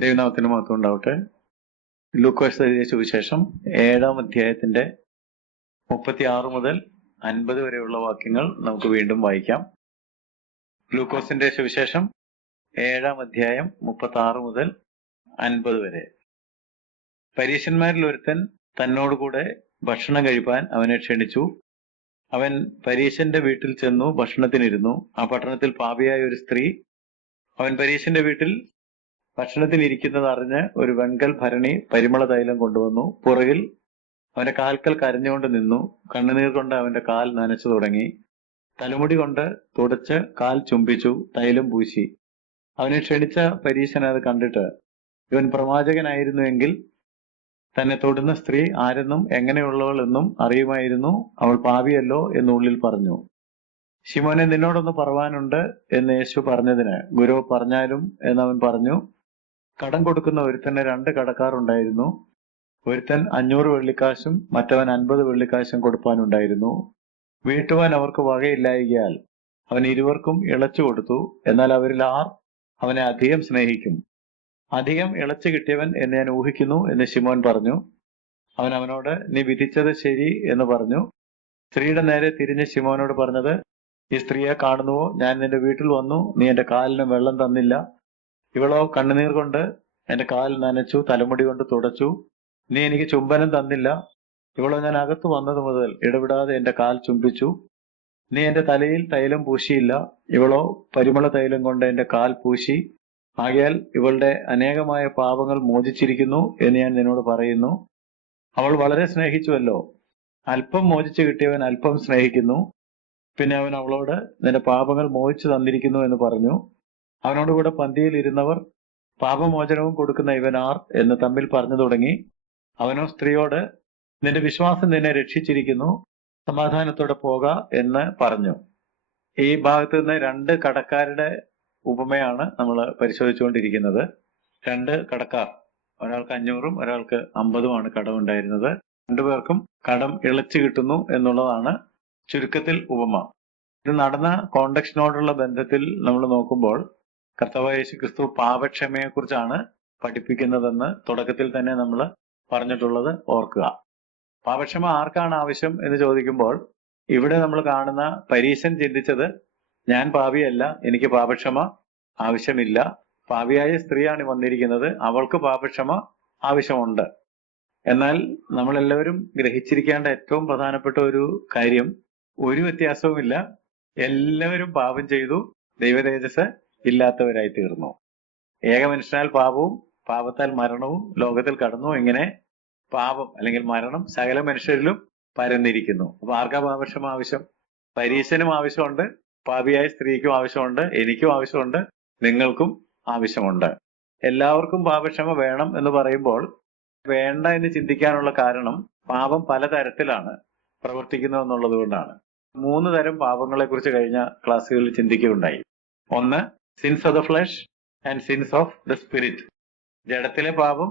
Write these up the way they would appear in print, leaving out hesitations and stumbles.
ദൈവനാമത്തിന് മഹത്വം ഉണ്ടാവട്ടെ. ലൂക്കോസ് എഴുതിയ സുവിശേഷം 7-ാം അധ്യായത്തിന്റെ 36 മുതൽ 50 വരെയുള്ള വാക്യങ്ങൾ നമുക്ക് വീണ്ടും വായിക്കാം. ലൂക്കോസിന്റെ സുവിശേഷം 7-ാം അധ്യായം 36 മുതൽ 50 വരെ. പരീശന്മാരിൽ ഒരുത്തൻ തന്നോടുകൂടെ ഭക്ഷണം കഴിപ്പാൻ അവനെ ക്ഷണിച്ചു. അവൻ പരീശന്റെ വീട്ടിൽ ചെന്നു ഭക്ഷണത്തിനിരുന്നു. ആ പട്ടണത്തിൽ പാപിയായ ഒരു സ്ത്രീ അവൻ പരീശന്റെ വീട്ടിൽ ഭക്ഷണത്തിനിരിക്കുന്നത് അറിഞ്ഞ് ഒരു വെങ്കൽ ഭരണി പരിമള തൈലം കൊണ്ടുവന്നു. പുറകിൽ അവന്റെ കാൽക്കൽ കരഞ്ഞുകൊണ്ട് നിന്നു. കണ്ണുനീർ കൊണ്ട് അവന്റെ കാൽ നനച്ചു തുടങ്ങി. തലമുടി കൊണ്ട് തുടച്ച് കാൽ ചുംബിച്ചു, തൈലം പൂശി. അവനെ ക്ഷണിച്ച പരീശൻ അത് കണ്ടിട്ട് ഇവൻ പ്രവാചകനായിരുന്നുവെങ്കിൽ തന്നെ തൊടുന്ന സ്ത്രീ ആരെന്നും എങ്ങനെയുള്ളവൾ എന്നും അറിയുമായിരുന്നു, അവൾ പാപിയല്ലോ എന്നുള്ളിൽ പറഞ്ഞു. ശിമോനെ, നിന്നോടൊന്ന് പറവാനുണ്ട് എന്ന് യേശു പറഞ്ഞതിന്, ഗുരു പറഞ്ഞാലും എന്നവൻ പറഞ്ഞു. കടം കൊടുക്കുന്ന ഒരുത്തന് 2 കടക്കാർ ഉണ്ടായിരുന്നു. ഒരുത്തൻ 500 വെള്ളിക്കാശും മറ്റവൻ 50 വെള്ളിക്കാശും കൊടുപ്പാനുണ്ടായിരുന്നു. വീട്ടുവാൻ അവർക്ക് വകയില്ലായികയാൽ അവൻ ഇരുവർക്കും ഇളച്ചു കൊടുത്തു. എന്നാൽ അവരിൽ ആർ അവനെ അധികം സ്നേഹിക്കും? അധികം ഇളച്ചു കിട്ടിയവൻ എന്ന് ഞാൻ ഊഹിക്കുന്നു എന്ന് ശിമോൻ പറഞ്ഞു. അവൻ അവനോട്, നീ വിധിച്ചത് ശരി എന്ന് പറഞ്ഞു. സ്ത്രീയുടെ നേരെ തിരിഞ്ഞ് ശിമോനോട് പറഞ്ഞത്, ഈ സ്ത്രീയെ കാണുന്നുവോ? ഞാൻ നിന്റെ വീട്ടിൽ വന്നു, നീ എന്റെ കാലിന് വെള്ളം തന്നില്ല. ഇവളോ കണ്ണുനീർ കൊണ്ട് എന്റെ കാൽ നനച്ചു, തലമുടി കൊണ്ട് തുടച്ചു. നീ എനിക്ക് ചുംബനം തന്നില്ല. ഇവളോ ഞാൻ അകത്തു വന്നത് മുതൽ ഇടവിടാതെ എന്റെ കാൽ ചുംബിച്ചു. നീ എന്റെ തലയിൽ തൈലം പൂശിയില്ല. ഇവളോ പരിമള തൈലം കൊണ്ട് എന്റെ കാൽ പൂശി. ആകയാൽ ഇവളുടെ അനേകമായ പാപങ്ങൾ മോചിച്ചിരിക്കുന്നു എന്ന് ഞാൻ നിന്നോട് പറയുന്നു. അവൾ വളരെ സ്നേഹിച്ചുവല്ലോ. അല്പം മോചിച്ചു കിട്ടിയവൻ അല്പം സ്നേഹിക്കുന്നു. പിന്നെ അവൻ അവളോട്, നിന്റെ പാപങ്ങൾ മോചിച്ചു തന്നിരിക്കുന്നു എന്ന് പറഞ്ഞു. അവനോടുകൂടെ പന്തിയിൽ ഇരുന്നവർ, പാപമോചനവും കൊടുക്കുന്ന ഇവൻ ആർ എന്ന് തമ്മിൽ പറഞ്ഞു തുടങ്ങി. അവനോ സ്ത്രീയോട്, നിന്റെ വിശ്വാസം നിന്നെ രക്ഷിച്ചിരിക്കുന്നു, സമാധാനത്തോടെ പോക എന്ന് പറഞ്ഞു. ഈ ഭാഗത്ത് നിന്ന് 2 കടക്കാരുടെ ഉപമയാണ് നമ്മൾ പരിശോധിച്ചുകൊണ്ടിരിക്കുന്നത്. 2 കടക്കാർ, ഒരാൾക്ക് 500-ഉം ഒരാൾക്ക് 50-ഉമാണ് കടമുണ്ടായിരുന്നത്. 2 പേർക്കും കടം ഇളച്ചു കിട്ടുന്നു എന്നുള്ളതാണ് ചുരുക്കത്തിൽ ഉപമ. ഇത് നടന്ന കോണ്ടക്സ്റ്റിനോടുള്ള ബന്ധത്തിൽ നമ്മൾ നോക്കുമ്പോൾ കർത്താവായ യേശു ക്രിസ്തു പാപക്ഷമയെ കുറിച്ചാണ് പഠിപ്പിക്കുന്നതെന്ന് തുടക്കത്തിൽ തന്നെ നമ്മൾ പറഞ്ഞിട്ടുള്ളത് ഓർക്കുക. പാപക്ഷമ ആർക്കാണ് ആവശ്യം എന്ന് ചോദിക്കുമ്പോൾ ഇവിടെ നമ്മൾ കാണുന്ന പരീശൻ ചിന്തിച്ചത്, ഞാൻ പാപിയല്ല, എനിക്ക് പാപക്ഷമ ആവശ്യമില്ല. പാപിയായ സ്ത്രീയാണ് വന്നിരിക്കുന്നത്, അവൾക്ക് പാപക്ഷമ ആവശ്യമുണ്ട്. എന്നാൽ നമ്മളെല്ലാവരും ഗ്രഹിച്ചിരിക്കേണ്ട ഏറ്റവും പ്രധാനപ്പെട്ട ഒരു കാര്യം, ഒരു വ്യത്യാസവുമില്ല, എല്ലാവരും പാപം ചെയ്തു ദൈവതേജസ് ഇല്ലാത്തവരായി തീർന്നു. ഏക മനുഷ്യനാൽ പാപവും പാപത്താൽ മരണവും ലോകത്തിൽ കടന്നു. ഇങ്ങനെ പാപം അല്ലെങ്കിൽ മരണം സകല മനുഷ്യരിലും പരന്നിരിക്കുന്നു. അപ്പൊ ആർക്കാ പാപക്ഷമ ആവശ്യം? പരീശനും ആവശ്യമുണ്ട്, പാപിയായ സ്ത്രീക്കും ആവശ്യമുണ്ട്, എനിക്കും ആവശ്യമുണ്ട്, നിങ്ങൾക്കും ആവശ്യമുണ്ട്. എല്ലാവർക്കും പാപക്ഷമ വേണം എന്ന് പറയുമ്പോൾ വേണ്ട എന്ന് ചിന്തിക്കാനുള്ള കാരണം പാപം പലതരത്തിലാണ് പ്രവർത്തിക്കുന്നത് എന്നുള്ളത് കൊണ്ടാണ്. 3 തരം പാപങ്ങളെ കുറിച്ച് കഴിഞ്ഞ ക്ലാസ്സുകളിൽ ചിന്തിക്കുകയുണ്ടായി. ഒന്ന്, sins of the flesh and sins of the spirit. ജഡത്തിലെ പാപം,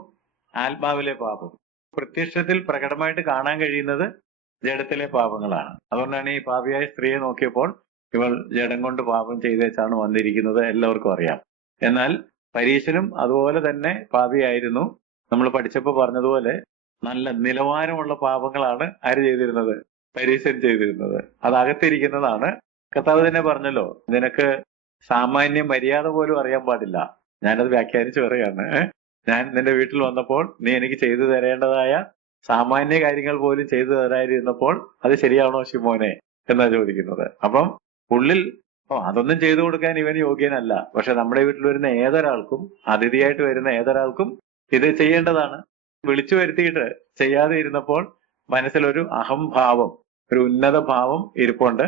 ആത്മാവിലെ പാപം. പ്രത്യക്ഷത്തിൽ പ്രകടമായിട്ട് കാണാൻ കഴിയുന്നത് ജഡത്തിലെ പാപങ്ങളാണ്. അതുകൊണ്ടാണ് ഈ പാപിയായ സ്ത്രീയെ നോക്കിയപ്പോൾ ഇവൾ ജഡം കൊണ്ട് പാപം ചെയ്തേച്ചാണ് വന്നിരിക്കുന്നത്, എല്ലാവർക്കും അറിയാം. എന്നാൽ പരീശനും അതുപോലെ തന്നെ പാപിയായിരുന്നു. നമ്മൾ പഠിച്ചപ്പോൾ പറഞ്ഞതുപോലെ നല്ല നിലവാരമുള്ള പാപങ്ങളാണ് ആര് ചെയ്തിരുന്നത്? പരീശൻ ചെയ്തിരുന്നത്. അത് അകത്തിരിക്കുന്നതാണ്. കർത്താവ് തന്നെ പറഞ്ഞല്ലോ, നിനക്ക് സാമാന്യ മര്യാദ പോലും അറിയാൻ പാടില്ല. ഞാനത് വ്യാഖ്യാനിച്ചു പറയുകയാണ്. ഞാൻ നിന്റെ വീട്ടിൽ വന്നപ്പോൾ നീ എനിക്ക് ചെയ്തു തരേണ്ടതായ സാമാന്യ കാര്യങ്ങൾ പോലും ചെയ്തു തരാതിരുന്നപ്പോൾ അത് ശരിയാണോ ശിമോനെ എന്നാ ചോദിക്കുന്നത്. അപ്പം ഉള്ളിൽ അതൊന്നും ചെയ്തു കൊടുക്കാൻ ഇവൻ യോഗ്യനല്ല. പക്ഷെ നമ്മുടെ വീട്ടിൽ വരുന്ന ഏതൊരാൾക്കും, അതിഥിയായിട്ട് വരുന്ന ഏതൊരാൾക്കും ഇത് ചെയ്യേണ്ടതാണ്. വിളിച്ചു വരുത്തിയിട്ട് ചെയ്യാതെ ഇരുന്നപ്പോൾ മനസ്സിലൊരു അഹംഭാവം, ഒരു ഉന്നത ഭാവം ഇരിപ്പുണ്ട്.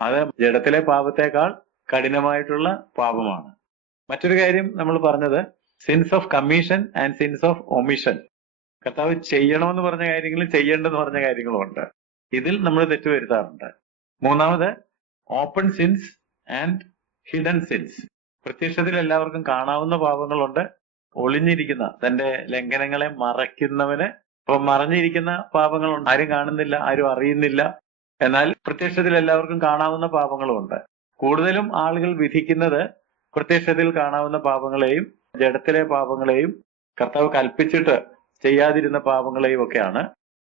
അത് ജഡത്തിലെ പാപത്തെക്കാൾ കഠിനമായിട്ടുള്ള പാപമാണ്. മറ്റൊരു കാര്യം നമ്മൾ പറഞ്ഞത് since of commission and sins of omission. കർത്താവ് ചെയ്യണമെന്ന് പറഞ്ഞ കാര്യങ്ങളും ചെയ്യേണ്ടെന്ന് പറഞ്ഞ കാര്യങ്ങളും ഉണ്ട്. ഇതിൽ നമ്മൾ തെറ്റുവരുത്താറുണ്ട്. മൂന്നാമത് open since and hidden since. പ്രത്യക്ഷത്തിൽ എല്ലാവർക്കും കാണാവുന്ന പാപങ്ങളുണ്ട്, ഒളിഞ്ഞിരിക്കുന്ന തന്റെ ലംഘനങ്ങളെ മറയ്ക്കുന്നവന് ഇപ്പൊ മറഞ്ഞിരിക്കുന്ന പാപങ്ങളുണ്ട്, ആരും കാണുന്നില്ല, ആരും അറിയുന്നില്ല. എന്നാൽ പ്രത്യക്ഷത്തിൽ എല്ലാവർക്കും കാണാവുന്ന പാപങ്ങളുമുണ്ട്. കൂടുതലും ആളുകൾ വിധിക്കുന്നത് പ്രത്യക്ഷത്തിൽ കാണാവുന്ന പാപങ്ങളെയും ജഡത്തിലെ പാപങ്ങളെയും കർത്താവ് കൽപ്പിച്ചിട്ട് ചെയ്യാതിരുന്ന പാപങ്ങളെയും ഒക്കെയാണ്.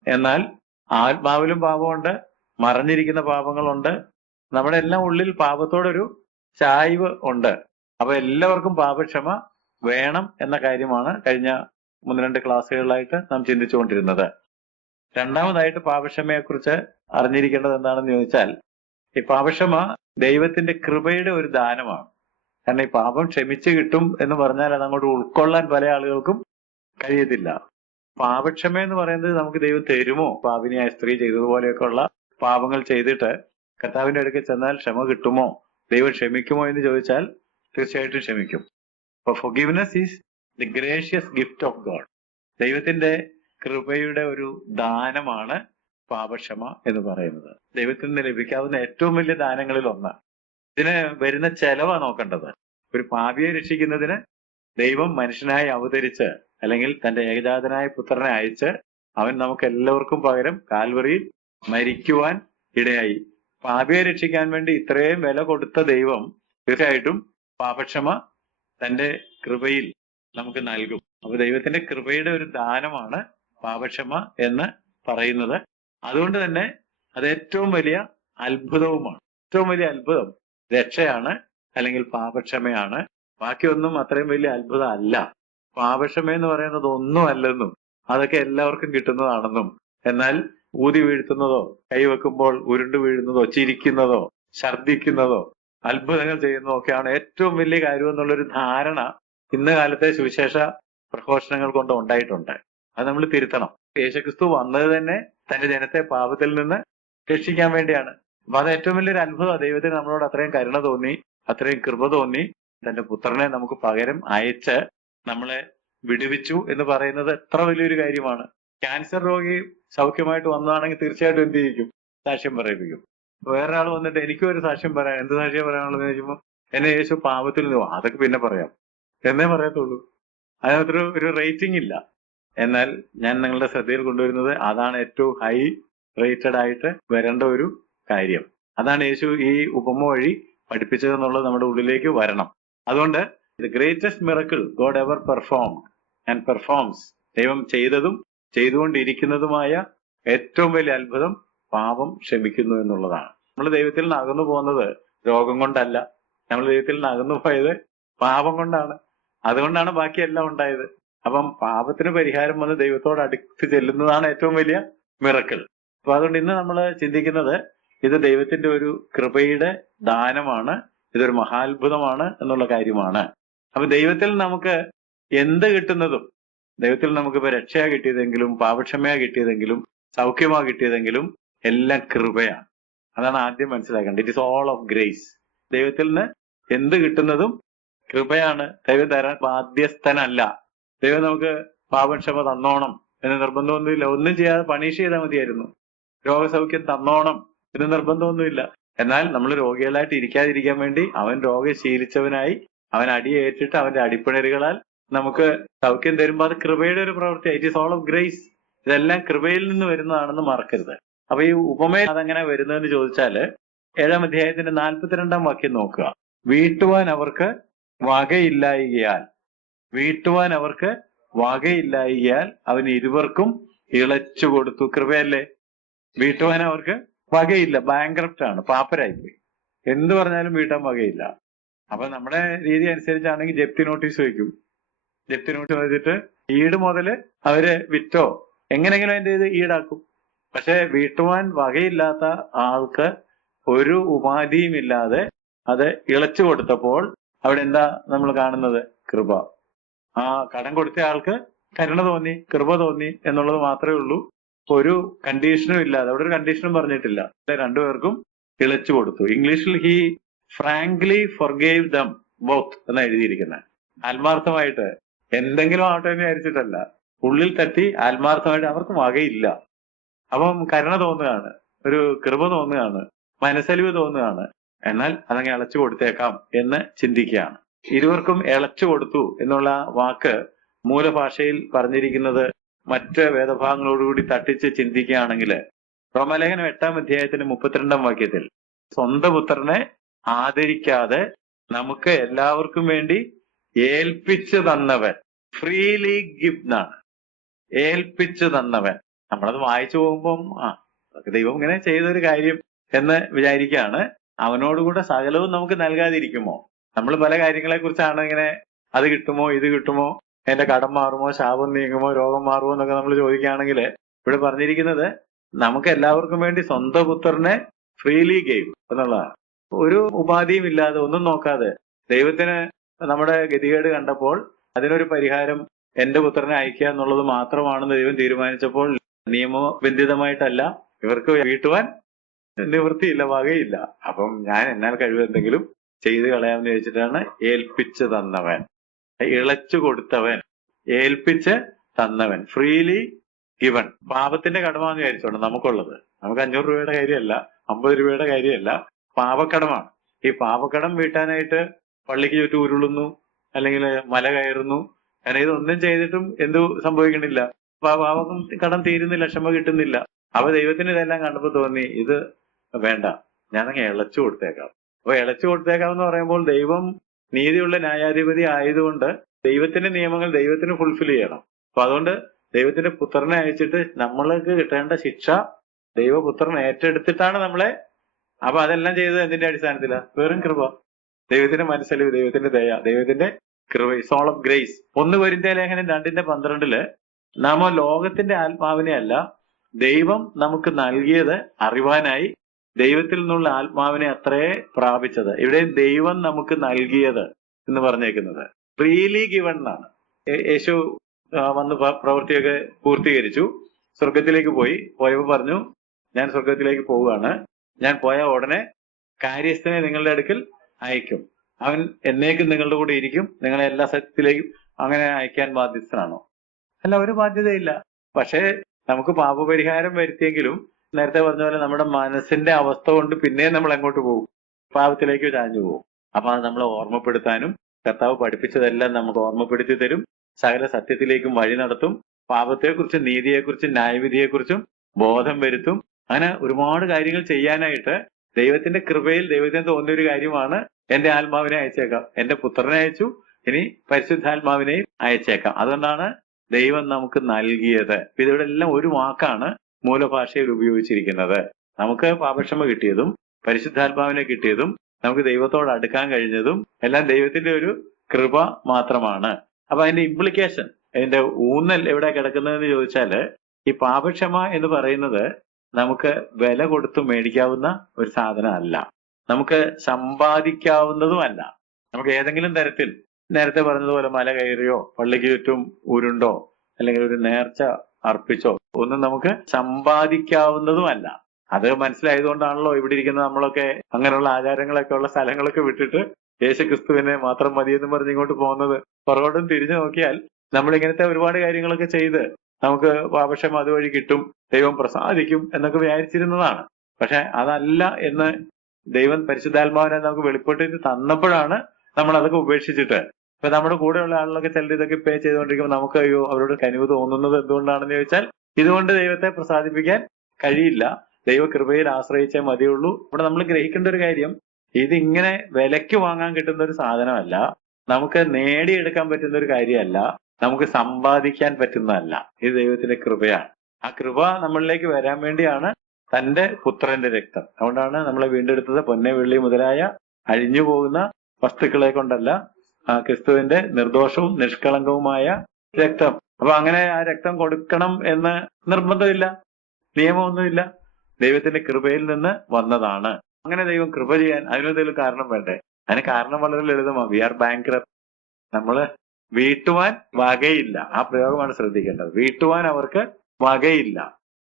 എന്നാൽ ആത്മാവിലും പാപമുണ്ട്, മറഞ്ഞിരിക്കുന്ന പാപങ്ങളുണ്ട്. നമ്മുടെ എല്ലാം ഉള്ളിൽ പാപത്തോടൊരു ചായ്വ് ഉണ്ട്. അപ്പൊ എല്ലാവർക്കും പാപക്ഷമ വേണം എന്ന കാര്യമാണ് കഴിഞ്ഞ 1-2 ക്ലാസ്സുകളിലായിട്ട് നാം ചിന്തിച്ചുകൊണ്ടിരുന്നത്. രണ്ടാമതായിട്ട് പാപക്ഷമയെ കുറിച്ച് അറിഞ്ഞിരിക്കേണ്ടത് എന്താണെന്ന് ചോദിച്ചാൽ, ഈ പാപക്ഷമ ദൈവത്തിന്റെ കൃപയുടെ ഒരു ദാനമാണ്. കാരണം ഈ പാപം ക്ഷമിച്ച് കിട്ടും എന്ന് പറഞ്ഞാൽ അത് അങ്ങോട്ട് ഉൾക്കൊള്ളാൻ പല ആളുകൾക്കും കഴിയത്തില്ല. പാപക്ഷമ എന്ന് പറയുന്നത് നമുക്ക് ദൈവം തരുമോ? പാപിനിയായ സ്ത്രീ ചെയ്തതുപോലെയൊക്കെയുള്ള പാപങ്ങൾ ചെയ്തിട്ട് കർത്താവിന്റെ അടുക്കൽ ചെന്നാൽ ക്ഷമ കിട്ടുമോ, ദൈവം ക്ഷമിക്കുമോ എന്ന് ചോദിച്ചാൽ തീർച്ചയായിട്ടും ക്ഷമിക്കും. അപ്പൊ forgiveness is the gracious gift of God. ദൈവത്തിന്റെ കൃപയുടെ ഒരു ദാനമാണ് പാപക്ഷമ എന്ന് പറയുന്നത്. ദൈവത്തിൽ നിന്ന് ലഭിക്കാവുന്ന ഏറ്റവും വലിയ ദാനങ്ങളിൽ ഒന്ന്. ഇതിന് വരുന്ന ചെലവാ നോക്കേണ്ടത്. ഒരു പാപിയെ രക്ഷിക്കുന്നതിന് ദൈവം മനുഷ്യനായി അവതരിച്ച്, അല്ലെങ്കിൽ തന്റെ ഏകജാതനായ പുത്രനെ അയച്ച് അവൻ നമുക്ക് എല്ലാവർക്കും പകരം കാൽവറിയിൽ മരിക്കുവാൻ ഇടയായി. പാപിയെ രക്ഷിക്കാൻ വേണ്ടി ഇത്രയും വില കൊടുത്ത ദൈവം തീർച്ചയായിട്ടും പാപക്ഷമ തന്റെ കൃപയിൽ നമുക്ക് നൽകും. അപ്പൊ ദൈവത്തിന്റെ കൃപയുടെ ഒരു ദാനമാണ് പാപക്ഷമ എന്ന് പറയുന്നത്. അതുകൊണ്ട് തന്നെ അത് ഏറ്റവും വലിയ അത്ഭുതവുമാണ്. ഏറ്റവും വലിയ അത്ഭുതം രക്ഷയാണ്, അല്ലെങ്കിൽ പാപക്ഷമയാണ്. ബാക്കിയൊന്നും അത്രയും വലിയ അത്ഭുതം അല്ല. പാപക്ഷമ എന്ന് പറയുന്നത് ഒന്നും അല്ലെന്നും അതൊക്കെ എല്ലാവർക്കും കിട്ടുന്നതാണെന്നും, എന്നാൽ ഊതി വീഴ്ത്തുന്നതോ കൈവെക്കുമ്പോൾ ഉരുണ്ടു വീഴുന്നതോ ചിരിക്കുന്നതോ ഛർദിക്കുന്നതോ അത്ഭുതങ്ങൾ ചെയ്യുന്നതോ ഒക്കെയാണ് ഏറ്റവും വലിയ കാര്യം എന്നുള്ളൊരു ധാരണ ഇന്ന് കാലത്തെ സുവിശേഷ പ്രഘോഷണങ്ങൾ കൊണ്ട് ഉണ്ടായിട്ടുണ്ട്. അത് നമ്മൾ തിരുത്തണം. യേശുക്രിസ്തു വന്നത് തന്നെ തന്റെ ജനത്തെ പാപത്തിൽ നിന്ന് രക്ഷിക്കാൻ വേണ്ടിയാണ്. അപ്പൊ അത് ഏറ്റവും വലിയൊരു അത്ഭുതം. ദൈവത്തിന് നമ്മളോട് അത്രയും കരുണ തോന്നി, അത്രയും കൃപ തോന്നി, തന്റെ പുത്രനെ നമുക്ക് പകരം അയച്ച് നമ്മളെ വിടുവിച്ചു എന്ന് പറയുന്നത് എത്ര വലിയൊരു കാര്യമാണ്. ക്യാൻസർ രോഗി സൗഖ്യമായിട്ട് വന്നതാണെങ്കിൽ തീർച്ചയായിട്ടും എന്ത് ചെയ്യിക്കും? സാക്ഷ്യം പറയിപ്പിക്കും. വേറൊരാൾ വന്നിട്ട് എനിക്കും ഒരു സാക്ഷ്യം പറയാം, എന്ത് സാക്ഷ്യം പറയാനുള്ളത് ചോദിക്കുമ്പോൾ എന്നെ യേശു പാപത്തിൽ നിന്ന്, അതൊക്കെ പിന്നെ പറയാം എന്നേ പറയത്തുള്ളൂ. അതിനകത്തൊരു ഒരു റേറ്റിംഗ് ഇല്ല. എന്നാൽ ഞാൻ നിങ്ങളുടെ ശ്രദ്ധയിൽ കൊണ്ടുവരുന്നത് അതാണ് ഏറ്റവും ഹൈ റേറ്റഡ് ആയിട്ട് വരേണ്ട ഒരു കാര്യം. അതാണ് യേശു ഈ ഉപമ വഴി പഠിപ്പിച്ചതെന്നുള്ളത് നമ്മുടെ ഉള്ളിലേക്ക് വരണം. അതുകൊണ്ട് the greatest miracle God ever performed and performs, ദൈവം ചെയ്തതും ചെയ്തുകൊണ്ടിരിക്കുന്നതുമായ ഏറ്റവും വലിയ അത്ഭുതം പാപം ക്ഷമിക്കുന്നു എന്നുള്ളതാണ്. നമ്മൾ ദൈവത്തിൽ നിന്ന് അകന്നു പോകുന്നത് രോഗം കൊണ്ടല്ല. നമ്മൾ ദൈവത്തിൽ നിന്ന് അകന്നു പോയത് പാപം കൊണ്ടാണ്. അതുകൊണ്ടാണ് ബാക്കിയെല്ലാം ഉണ്ടായത്. അപ്പം പാപത്തിന് പരിഹാരം വന്ന് ദൈവത്തോട് അടുത്ത് ചെല്ലുന്നതാണ് ഏറ്റവും വലിയ മിറക്കിൾ. അപ്പൊ അതുകൊണ്ട് ഇന്ന് നമ്മൾ ചിന്തിക്കുന്നത് ഇത് ദൈവത്തിന്റെ ഒരു കൃപയുടെ ദാനമാണ്, ഇതൊരു മഹാത്ഭുതമാണ് എന്നുള്ള കാര്യമാണ്. അപ്പൊ ദൈവത്തിൽ നമുക്ക് എന്ത് കിട്ടുന്നതും, ദൈവത്തിൽ നമുക്കിപ്പോ രക്ഷയാ കിട്ടിയതെങ്കിലും പാപക്ഷമയാ കിട്ടിയതെങ്കിലും സൗഖ്യമാ കിട്ടിയതെങ്കിലും എല്ലാം കൃപയാണ്. അതാണ് ആദ്യം മനസ്സിലാക്കേണ്ടത്. It is all of grace. ദൈവത്തിൽ നിന്ന് എന്ത് കിട്ടുന്നതും കൃപയാണ്. ദൈവം തരാൻ ബാധ്യസ്ഥനല്ല. ദൈവം നമുക്ക് പാപക്ഷമ തന്നോണം എന്ന് നിർബന്ധമൊന്നുമില്ല. ഒന്നും ചെയ്യാതെ പണീഷ് ചെയ്താൽ മതിയായിരുന്നു. രോഗസൗഖ്യം തന്നോണം എന്ന് നിർബന്ധമൊന്നുമില്ല. എന്നാൽ നമ്മൾ രോഗികളായിട്ട് ഇരിക്കാതിരിക്കാൻ വേണ്ടി അവൻ രോഗശീലിച്ചവനായി അവൻ അടിയേറ്റിട്ട് അവന്റെ അടിപ്പിണരുകളാൽ നമുക്ക് സൗഖ്യം തരുമ്പോൾ അത് കൃപയുടെ ഒരു പ്രവൃത്തി. It is all of grace. ഇതെല്ലാം കൃപയിൽ നിന്ന് വരുന്നതാണെന്ന് മറക്കരുത്. അപ്പൊ ഈ ഉപമയിൽ അതെങ്ങനെ വരുന്നതെന്ന് ചോദിച്ചാല് 7-ാം അധ്യായത്തിന്റെ 42-ാം വാക്യം നോക്കുക. വീട്ടുവാൻ അവർക്ക് വകയില്ലായികയാൽ, വീട്ടുവാൻ അവർക്ക് വകയില്ലായികയാൽ അവൻ ഇരുവർക്കും ഇളച്ചു കൊടുത്തു. കൃപയല്ലേ? വീട്ടുവാൻ അവർക്ക് വകയില്ല. ബാങ്ക്രപ്റ്റ് ആണ്, പാപ്പരായിപ്പോയി. എന്ത് പറഞ്ഞാലും വീട്ടാൻ വകയില്ല. അപ്പൊ നമ്മുടെ രീതി അനുസരിച്ചാണെങ്കിൽ ജപ്തി നോട്ടീസ് വയ്ക്കും. ജപ്തി നോട്ടീസ് വെച്ചിട്ട് ഈട് മുതല് അവര് വിറ്റോ എങ്ങനെങ്കിലും അതിന്റെ ഇത് ഈടാക്കും. പക്ഷെ വീട്ടുവാൻ വകയില്ലാത്ത ആൾക്ക് ഒരു ഉപാധിയും ഇല്ലാതെ അത് ഇളച്ചു കൊടുത്തപ്പോൾ അവിടെ എന്താ നമ്മൾ കാണുന്നത്? കൃപ. ആ കടം കൊടുത്ത ആൾക്ക് കരുണ തോന്നി, കൃപ തോന്നി എന്നുള്ളത് മാത്രമേ ഉള്ളൂ. ഒരു കണ്ടീഷനും ഇല്ലാതെ, അവിടെ ഒരു കണ്ടീഷനും പറഞ്ഞിട്ടില്ല. രണ്ടുപേർക്കും ഇളച്ചു കൊടുത്തു. ഇംഗ്ലീഷിൽ ഹി ഫ്രാങ്ക്ലി ഫൊർഗേവ് ദം ബോത്ത് എന്ന് എഴുതിയിരിക്കുന്നത്. ആത്മാർത്ഥമായിട്ട് എന്തെങ്കിലും ആവട്ടെ എന്ന് വിചാരിച്ചിട്ടല്ല, ഉള്ളിൽ തട്ടി ആത്മാർത്ഥമായിട്ട് അവർക്ക് വകയില്ല. അപ്പം കരുണ തോന്നുകയാണ്, ഒരു കൃപ തോന്നുകയാണ്, മനസ്സലിവ് തോന്നുകയാണ്. എന്നാൽ അതങ്ങനെ ഇളച്ചു കൊടുത്തേക്കാം എന്ന് ചിന്തിക്കുകയാണ്. ഇരുവർക്കും ഇളച്ചു കൊടുത്തു എന്നുള്ള വാക്ക് മൂലഭാഷയിൽ പറഞ്ഞിരിക്കുന്നത് മറ്റ് വേദഭാഗങ്ങളോടുകൂടി തട്ടിച്ച് ചിന്തിക്കുകയാണെങ്കിൽ റോമാലേഖനം 8-ാം അധ്യായത്തിന്റെ 32-ാം വാക്യത്തിൽ സ്വന്തം പുത്രനെ ആദരിക്കാതെ നമുക്ക് എല്ലാവർക്കും വേണ്ടി ഏൽപ്പിച്ചു തന്നവൻ. ഫ്രീലി ഗിവ് എന്നാണ്. ഏൽപ്പിച്ചു തന്നവൻ. നമ്മളത് വായിച്ചു പോകുമ്പം ദൈവം ഇങ്ങനെ ചെയ്തൊരു കാര്യം എന്ന് വിചാരിക്കുകയാണ്. അവനോടുകൂടെ സകലവും നമുക്ക് നൽകാതിരിക്കുമോ? നമ്മൾ പല കാര്യങ്ങളെ കുറിച്ചാണ് ഇങ്ങനെ അത് കിട്ടുമോ, ഇത് കിട്ടുമോ, എന്റെ കടം മാറുമോ, ശാപം നീങ്ങുമോ, രോഗം മാറുമോ എന്നൊക്കെ നമ്മൾ ചോദിക്കുകയാണെങ്കിൽ ഇവിടെ പറഞ്ഞിരിക്കുന്നത് നമുക്ക് എല്ലാവർക്കും വേണ്ടി സ്വന്തം പുത്രനെ ഫ്രീലി ഗെയിം എന്നുള്ളതാണ്. ഒരു ഉപാധിയും ഇല്ലാതെ, ഒന്നും നോക്കാതെ ദൈവത്തിന് നമ്മുടെ ഗതികേട് കണ്ടപ്പോൾ അതിനൊരു പരിഹാരം എന്റെ പുത്രനെ അയക്കുക എന്നുള്ളത് മാത്രമാണെന്ന് ദൈവം തീരുമാനിച്ചപ്പോൾ നിയമബന്ധിതമായിട്ടല്ല, ഇവർക്ക് വീട്ടുവാൻ നിവൃത്തിയില്ല, വകയില്ല. അപ്പം ഞാൻ എന്നാൽ കഴിവെന്തെങ്കിലും ചെയ്ത് കളയാമെന്ന് ചോദിച്ചിട്ടാണ് ഏൽപ്പിച്ചു തന്നവൻ, ഇളച്ചു കൊടുത്തവൻ, ഏൽപ്പിച്ച് തന്നവൻ, ഫ്രീലി ഗിവൺ. പാപത്തിന്റെ കടമാന്ന് വിചാരിച്ചോണ്ട് നമുക്കുള്ളത്. നമുക്ക് 500 രൂപയുടെ കാര്യമല്ല, 50 രൂപയുടെ കാര്യമല്ല, പാപക്കടമാണ്. ഈ പാപക്കടം വീട്ടാനായിട്ട് പള്ളിക്ക് ചുറ്റും ഉരുളുന്നു, അല്ലെങ്കിൽ മല കയറുന്നു. കാരണം ഇതൊന്നും ചെയ്തിട്ടും എന്തു സംഭവിക്കണില്ല, പാപം കടം തീരുന്നില്ല, ക്ഷമ കിട്ടുന്നില്ല. അപ്പൊ ദൈവത്തിന് ഇതെല്ലാം കണ്ടപ്പോ തോന്നി, ഇത് വേണ്ട, ഞാനങ്ങ് ഇളച്ചു കൊടുത്തേക്കാം. അപ്പൊ ഇളച്ചു കൊടുത്തേക്കാം എന്ന് പറയുമ്പോൾ ദൈവം നീതിയുള്ള ന്യായാധിപതി ആയതുകൊണ്ട് ദൈവത്തിന്റെ നിയമങ്ങൾ ദൈവത്തിന് ഫുൾഫിൽ ചെയ്യണം. അപ്പൊ അതുകൊണ്ട് ദൈവത്തിന്റെ പുത്രനെ അയച്ചിട്ട് നമ്മൾക്ക് കിട്ടേണ്ട ശിക്ഷ ദൈവപുത്രൻ ഏറ്റെടുത്തിട്ടാണ് നമ്മളെ. അപ്പൊ അതെല്ലാം ചെയ്തത് എന്തിന്റെ അടിസ്ഥാനത്തിലാ? വെറും കൃപ, ദൈവത്തിന്റെ മനസ്സലിവ്, ദൈവത്തിന്റെ ദയ, ദൈവത്തിന്റെ കൃപ, സോൾ ഓഫ് ഗ്രേസ്. 1 കൊരിന്ത്യർ ലേഖനം 2:12 നാമോ ലോകത്തിന്റെ ആത്മാവിനെ അല്ല, ദൈവം നമുക്ക് നൽകിയത് അറിവാനായി ദൈവത്തിൽ നിന്നുള്ള ആത്മാവിനെ അത്രേ പ്രാപിച്ചത്. ഇവിടെ ദൈവം നമുക്ക് നൽകിയത് എന്ന് പറഞ്ഞേക്കുന്നത് ഫ്രീലി ഗിവൺ എന്നാണ്. യേശു വന്ന് പ്രവൃത്തിയൊക്കെ പൂർത്തീകരിച്ചു, സ്വർഗത്തിലേക്ക് പോയപ്പോ പറഞ്ഞു, ഞാൻ സ്വർഗത്തിലേക്ക് പോവുകയാണ്, ഞാൻ പോയ ഉടനെ കാര്യസ്ഥനെ നിങ്ങളുടെ അടുക്കൽ അയക്കും, അവൻ എന്നേക്കും നിങ്ങളുടെ കൂടെ ഇരിക്കും, നിങ്ങളെ എല്ലാ സത്യത്തിലേക്കും. അങ്ങനെ അയക്കാൻ ബാധ്യസ്ഥനാണോ? അല്ല, ഒരു ബാധ്യതയില്ല. പക്ഷേ നമുക്ക് പാപപരിഹാരം വരുത്തിയെങ്കിലും നേരത്തെ പറഞ്ഞ പോലെ നമ്മുടെ മനസ്സിന്റെ അവസ്ഥ കൊണ്ട് പിന്നെയും നമ്മൾ എങ്ങോട്ട് പോകും? പാപത്തിലേക്ക് ചാഞ്ഞു പോകും. അപ്പൊ അത് നമ്മളെ ഓർമ്മപ്പെടുത്താനും കർത്താവ് പഠിപ്പിച്ചതെല്ലാം നമുക്ക് ഓർമ്മപ്പെടുത്തി തരും, സകല സത്യത്തിലേക്കും വഴി നടത്തും, പാപത്തെക്കുറിച്ചും നീതിയെക്കുറിച്ചും ന്യായവിധിയെക്കുറിച്ചും ബോധം വരുത്തും. അങ്ങനെ ഒരുപാട് കാര്യങ്ങൾ ചെയ്യാനായിട്ട് ദൈവത്തിന്റെ കൃപയിൽ ദൈവത്തിന് തോന്നിയ ഒരു കാര്യമാണ്, എന്റെ ആത്മാവിനെ അയച്ചേക്കാം, എന്റെ പുത്രനെ അയച്ചു, ഇനി പരിശുദ്ധാത്മാവിനെയും അയച്ചേക്കാം. അതുകൊണ്ടാണ് ദൈവം നമുക്ക് നൽകിയത്. ഇതിവിടെ എല്ലാം ഒരു വാക്കാണ് മൂലഭാഷയിൽ ഉപയോഗിച്ചിരിക്കുന്നത്. നമുക്ക് പാപക്ഷമ കിട്ടിയതും പരിശുദ്ധാത്മാവിനെ കിട്ടിയതും നമുക്ക് ദൈവത്തോട് അടുക്കാൻ കഴിഞ്ഞതും എല്ലാം ദൈവത്തിന്റെ ഒരു കൃപ മാത്രമാണ്. അപ്പൊ അതിന്റെ ഇംപ്ലിക്കേഷൻ, അതിന്റെ ഊന്നൽ എവിടെ കിടക്കുന്നതെന്ന് ചോദിച്ചാല്, ഈ പാപക്ഷമ എന്ന് പറയുന്നത് നമുക്ക് വില കൊടുത്ത് മേടിക്കാവുന്ന ഒരു സാധനമല്ല, നമുക്ക് സമ്പാദിക്കാവുന്നതുമല്ല. നമുക്ക് ഏതെങ്കിലും തരത്തിൽ നേരത്തെ പറഞ്ഞതുപോലെ മല കയറിയോ പള്ളിക്ക് ചുറ്റും ഉരുണ്ടോ അല്ലെങ്കിൽ ഒരു നേർച്ച അർപ്പിച്ചോ ഒന്നും നമുക്ക് സമ്പാദിക്കാവുന്നതുമല്ല. അത് മനസ്സിലായതുകൊണ്ടാണല്ലോ ഇവിടെ ഇരിക്കുന്ന നമ്മളൊക്കെ അങ്ങനെയുള്ള ആചാരങ്ങളൊക്കെ ഉള്ള സ്ഥലങ്ങളൊക്കെ വിട്ടിട്ട് യേശുക്രിസ്തുവിനെ മാത്രം മതിയെന്ന് പറഞ്ഞ് ഇങ്ങോട്ട് പോകുന്നത്. പുറകോട്ടും തിരിഞ്ഞു നോക്കിയാൽ നമ്മൾ ഇങ്ങനത്തെ ഒരുപാട് കാര്യങ്ങളൊക്കെ ചെയ്ത് നമുക്ക് പാപക്ഷമ അതുവഴി കിട്ടും, ദൈവം പ്രസാദിക്കും എന്നൊക്കെ വിചാരിച്ചിരുന്നതാണ്. പക്ഷെ അതല്ല എന്ന് ദൈവം പരിശുദ്ധാത്മാവിനെ നമുക്ക് വെളിപ്പെട്ടിട്ട് തന്നപ്പോഴാണ് നമ്മൾ അതൊക്കെ ഉപേക്ഷിച്ചിട്ട്, ഇപ്പൊ നമ്മുടെ കൂടെയുള്ള ആളുകളൊക്കെ ചിലർ ഇതൊക്കെ പേ ചെയ്തുകൊണ്ടിരിക്കുമ്പോൾ നമുക്ക് അയ്യോ അവരോട് കനിവ് തോന്നുന്നത് എന്തുകൊണ്ടാണെന്ന് ചോദിച്ചാൽ, ഇതുകൊണ്ട് ദൈവത്തെ പ്രസാദിപ്പിക്കാൻ കഴിയില്ല, ദൈവകൃപയിൽ ആശ്രയിച്ചേ മതിയുള്ളൂ. ഇവിടെ നമ്മൾ ഗ്രഹിക്കേണ്ട ഒരു കാര്യം, ഇതിങ്ങനെ വിലയ്ക്ക് വാങ്ങാൻ കിട്ടുന്ന ഒരു സാധനമല്ല, നമുക്ക് നേടിയെടുക്കാൻ പറ്റുന്ന ഒരു കാര്യമല്ല, നമുക്ക് സമ്പാദിക്കാൻ പറ്റുന്നതല്ല. ഇത് ദൈവത്തിന്റെ കൃപയാണ്. ആ കൃപ നമ്മളിലേക്ക് വരാൻ വേണ്ടിയാണ് തന്റെ പുത്രന്റെ രക്തം. അതുകൊണ്ടാണ് നമ്മളെ വീണ്ടെടുത്തത് പൊന്നെ വെള്ളി മുതലായ അഴിഞ്ഞു പോകുന്ന വസ്തുക്കളെ കൊണ്ടല്ല, ക്രിസ്തുവിന്റെ നിർദോഷവും നിഷ്കളങ്കവുമായ രക്തം. അപ്പൊ അങ്ങനെ ആ രക്തം കൊടുക്കണം എന്ന് നിർബന്ധമില്ല, നിയമമൊന്നുമില്ല, ദൈവത്തിന്റെ കൃപയിൽ നിന്ന് വന്നതാണ്. അങ്ങനെ ദൈവം കൃപ ചെയ്യാൻ അതിനെന്തെങ്കിലും കാരണം വേണ്ടേ? അതിന് കാരണം വളരെ ലളിതമാണ്. We are bankrupt. നമ്മള് വീട്ടുവാൻ വകയില്ല. ആ പ്രയോഗമാണ് ശ്രദ്ധിക്കേണ്ടത്. വീട്ടുവാൻ അവർക്ക് വകയില്ല.